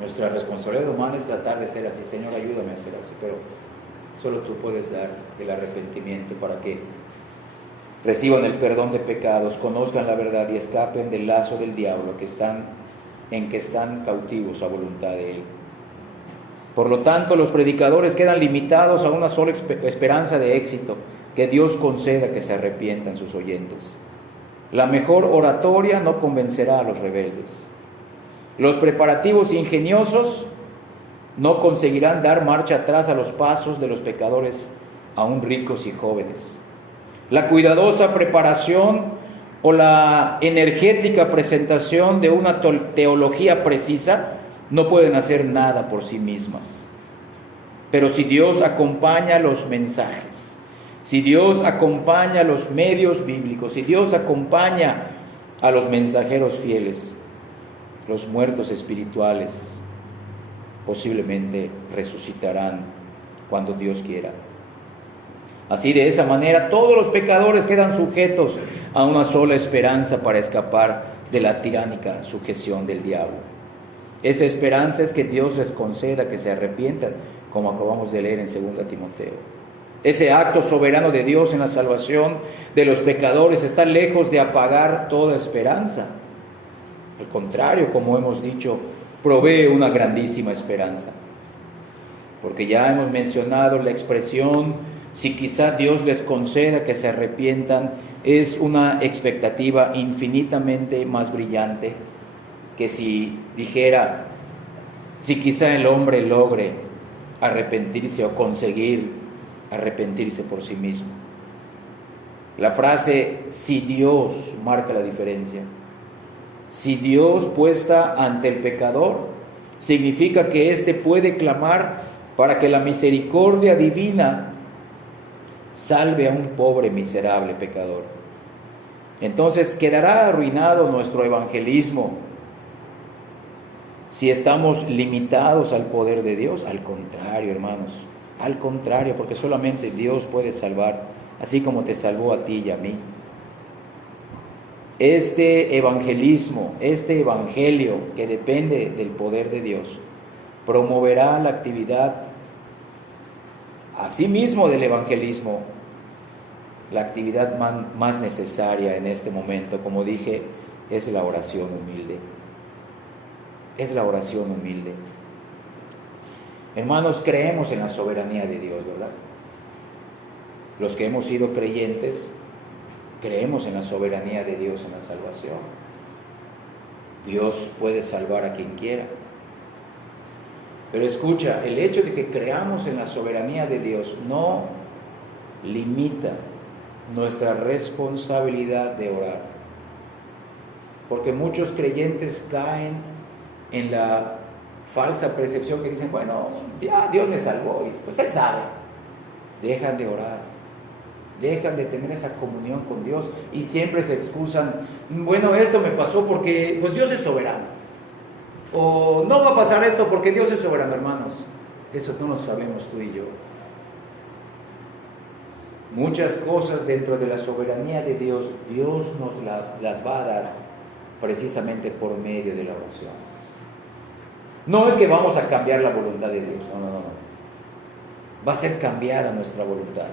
Nuestra responsabilidad humana es tratar de ser así. Señor, ayúdame a ser así, pero solo tú puedes dar el arrepentimiento para que reciban el perdón de pecados, conozcan la verdad y escapen del lazo del diablo en que están cautivos a voluntad de él. Por lo tanto, los predicadores quedan limitados a una sola esperanza de éxito: que Dios conceda que se arrepientan sus oyentes. La mejor oratoria no convencerá a los rebeldes. Los preparativos ingeniosos no conseguirán dar marcha atrás a los pasos de los pecadores, aún ricos y jóvenes. La cuidadosa preparación o la energética presentación de una teología precisa no pueden hacer nada por sí mismas. Pero si Dios acompaña los mensajes, si Dios acompaña los medios bíblicos, si Dios acompaña a los mensajeros fieles, los muertos espirituales posiblemente resucitarán cuando Dios quiera. Así, de esa manera, todos los pecadores quedan sujetos a una sola esperanza para escapar de la tiránica sujeción del diablo. Esa esperanza es que Dios les conceda que se arrepientan, como acabamos de leer en 2 Timoteo. Ese acto soberano de Dios en la salvación de los pecadores está lejos de apagar toda esperanza. Al contrario, como hemos dicho, provee una grandísima esperanza. Porque ya hemos mencionado la expresión: si quizá Dios les conceda que se arrepientan, es una expectativa infinitamente más brillante que si dijera, si quizá el hombre logre arrepentirse o conseguir arrepentirse por sí mismo. La frase si Dios marca la diferencia. Si Dios puesta ante el pecador, significa que éste puede clamar para que la misericordia divina salve a un pobre miserable pecador. Entonces quedará arruinado nuestro evangelismo si estamos limitados al poder de Dios. Al contrario, hermanos, al contrario, porque solamente Dios puede salvar, así como te salvó a ti y a mí. Este evangelismo, este evangelio que depende del poder de Dios, promoverá la actividad asimismo del evangelismo, la actividad más necesaria en este momento, como dije, es la oración humilde. Es la oración humilde. Hermanos, creemos en la soberanía de Dios, ¿verdad? Los que hemos sido creyentes, creemos en la soberanía de Dios en la salvación. Dios puede salvar a quien quiera. Pero escucha, el hecho de que creamos en la soberanía de Dios no limita nuestra responsabilidad de orar. Porque muchos creyentes caen en la falsa percepción que dicen, bueno, ya Dios me salvó y pues Él sabe. Dejan de orar, dejan de tener esa comunión con Dios y siempre se excusan, bueno, esto me pasó porque pues Dios es soberano. O no va a pasar esto porque Dios es soberano, hermanos. Eso no lo sabemos tú y yo. Muchas cosas dentro de la soberanía de Dios, Dios nos las va a dar precisamente por medio de la oración. No es que vamos a cambiar la voluntad de Dios, no. Va a ser cambiada nuestra voluntad.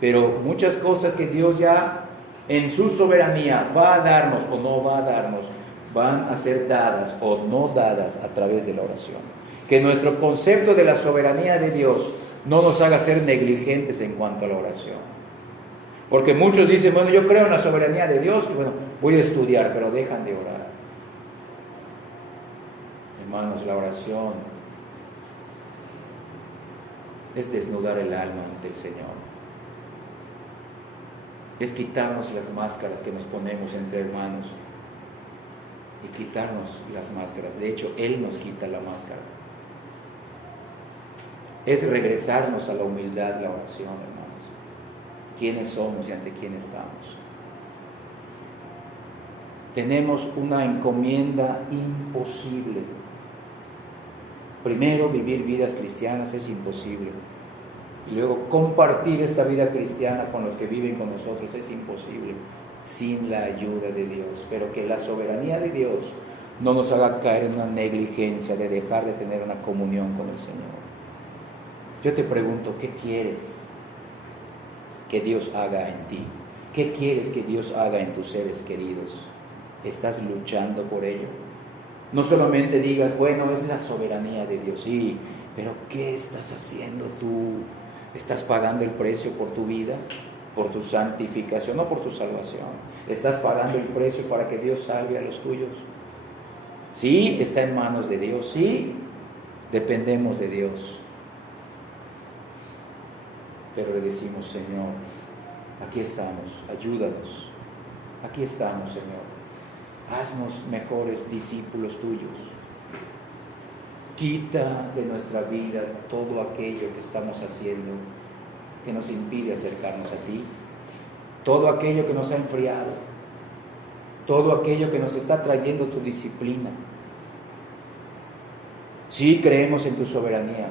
Pero muchas cosas que Dios ya en su soberanía va a darnos o no va a darnos, van a ser dadas o no dadas a través de la oración. Que nuestro concepto de la soberanía de Dios no nos haga ser negligentes en cuanto a la oración. Porque muchos dicen, bueno, yo creo en la soberanía de Dios y bueno, voy a estudiar, pero dejan de orar. Hermanos, la oración es desnudar el alma ante el Señor. Es quitarnos las máscaras que nos ponemos entre hermanos y quitarnos las máscaras. De hecho, Él nos quita la máscara. Es regresarnos a la humildad, la oración, hermanos. ¿Quiénes somos y ante quién estamos? Tenemos una encomienda imposible. Primero, vivir vidas cristianas es imposible. Y luego, compartir esta vida cristiana con los que viven con nosotros es imposible sin la ayuda de Dios. Pero que la soberanía de Dios no nos haga caer en una negligencia de dejar de tener una comunión con el Señor. Yo te pregunto, ¿qué quieres que Dios haga en ti? ¿Qué quieres que Dios haga en tus seres queridos? ¿Estás luchando por ello? No solamente digas, bueno, es la soberanía de Dios, sí, pero ¿qué estás haciendo tú? ¿Estás pagando el precio por tu vida, por tu santificación, no por tu salvación? ¿Estás pagando el precio para que Dios salve a los tuyos? Sí, está en manos de Dios, sí, dependemos de Dios. Pero le decimos, Señor, aquí estamos, ayúdanos, aquí estamos, Señor. Haznos mejores discípulos tuyos. Quita de nuestra vida todo aquello que estamos haciendo que nos impide acercarnos a ti, todo aquello que nos ha enfriado, todo aquello que nos está trayendo tu disciplina. Sí, creemos en tu soberanía,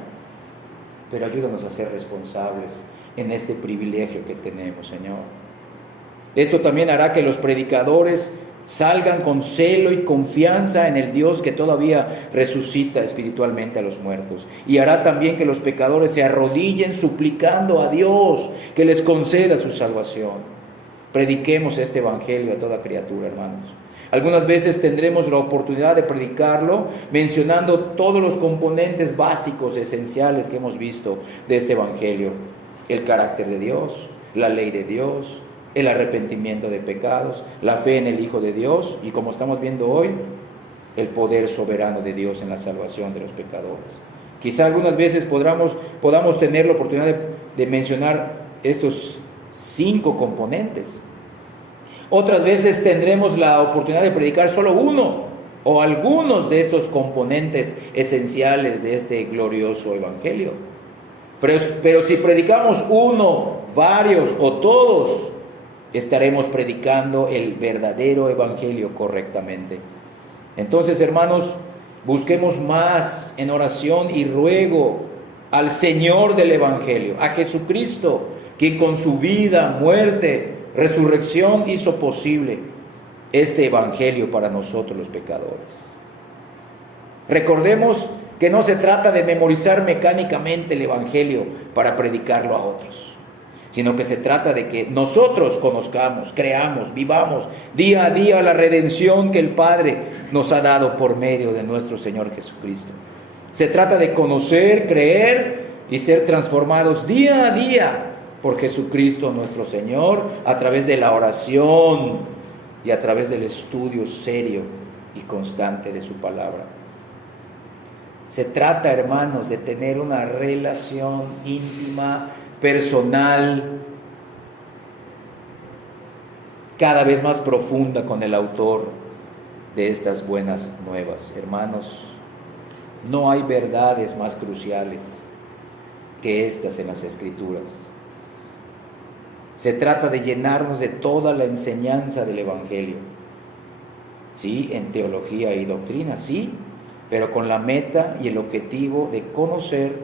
pero ayúdanos a ser responsables en este privilegio que tenemos, Señor. Esto también hará que los predicadores salgan con celo y confianza en el Dios que todavía resucita espiritualmente a los muertos. Y hará también que los pecadores se arrodillen suplicando a Dios que les conceda su salvación. Prediquemos este evangelio a toda criatura, hermanos. Algunas veces tendremos la oportunidad de predicarlo mencionando todos los componentes básicos, esenciales que hemos visto de este evangelio. El carácter de Dios, la ley de Dios, el arrepentimiento de pecados, la fe en el Hijo de Dios y, como estamos viendo hoy, el poder soberano de Dios en la salvación de los pecadores. Quizá algunas veces podamos tener la oportunidad de mencionar estos 5 componentes. Otras veces tendremos la oportunidad de predicar solo uno o algunos de estos componentes esenciales de este glorioso evangelio. Pero si predicamos uno, varios o todos, estaremos predicando el verdadero evangelio correctamente. Entonces, hermanos, busquemos más en oración y ruego al Señor del evangelio, a Jesucristo, quien con su vida, muerte, resurrección hizo posible este evangelio para nosotros los pecadores. Recordemos que no se trata de memorizar mecánicamente el evangelio para predicarlo a otros, sino que se trata de que nosotros conozcamos, creamos, vivamos día a día la redención que el Padre nos ha dado por medio de nuestro Señor Jesucristo. Se trata de conocer, creer y ser transformados día a día por Jesucristo nuestro Señor, a través de la oración y a través del estudio serio y constante de su palabra. Se trata, hermanos, de tener una relación íntima, personal, cada vez más profunda con el autor de estas buenas nuevas. Hermanos, no hay verdades más cruciales que estas en las Escrituras. Se trata de llenarnos de toda la enseñanza del evangelio. Sí, en teología y doctrina, sí, pero con la meta y el objetivo de conocer,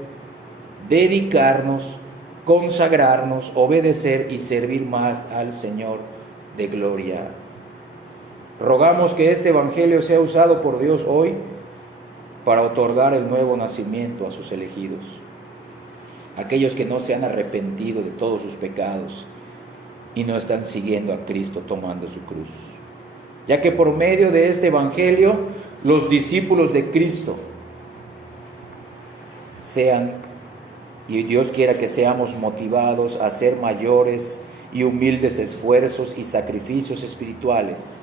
dedicarnos, consagrarnos, obedecer y servir más al Señor de gloria. Rogamos que este evangelio sea usado por Dios hoy para otorgar el nuevo nacimiento a sus elegidos, aquellos que no se han arrepentido de todos sus pecados y no están siguiendo a Cristo tomando su cruz. Ya que por medio de este evangelio, los discípulos de Cristo sean, y Dios quiera que seamos motivados a hacer mayores y humildes esfuerzos y sacrificios espirituales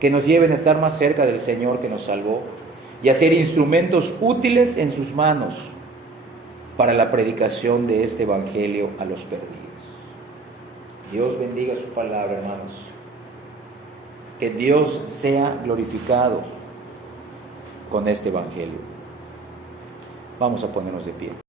que nos lleven a estar más cerca del Señor que nos salvó y a ser instrumentos útiles en sus manos para la predicación de este evangelio a los perdidos. Dios bendiga su palabra, hermanos. Que Dios sea glorificado con este evangelio. Vamos a ponernos de pie.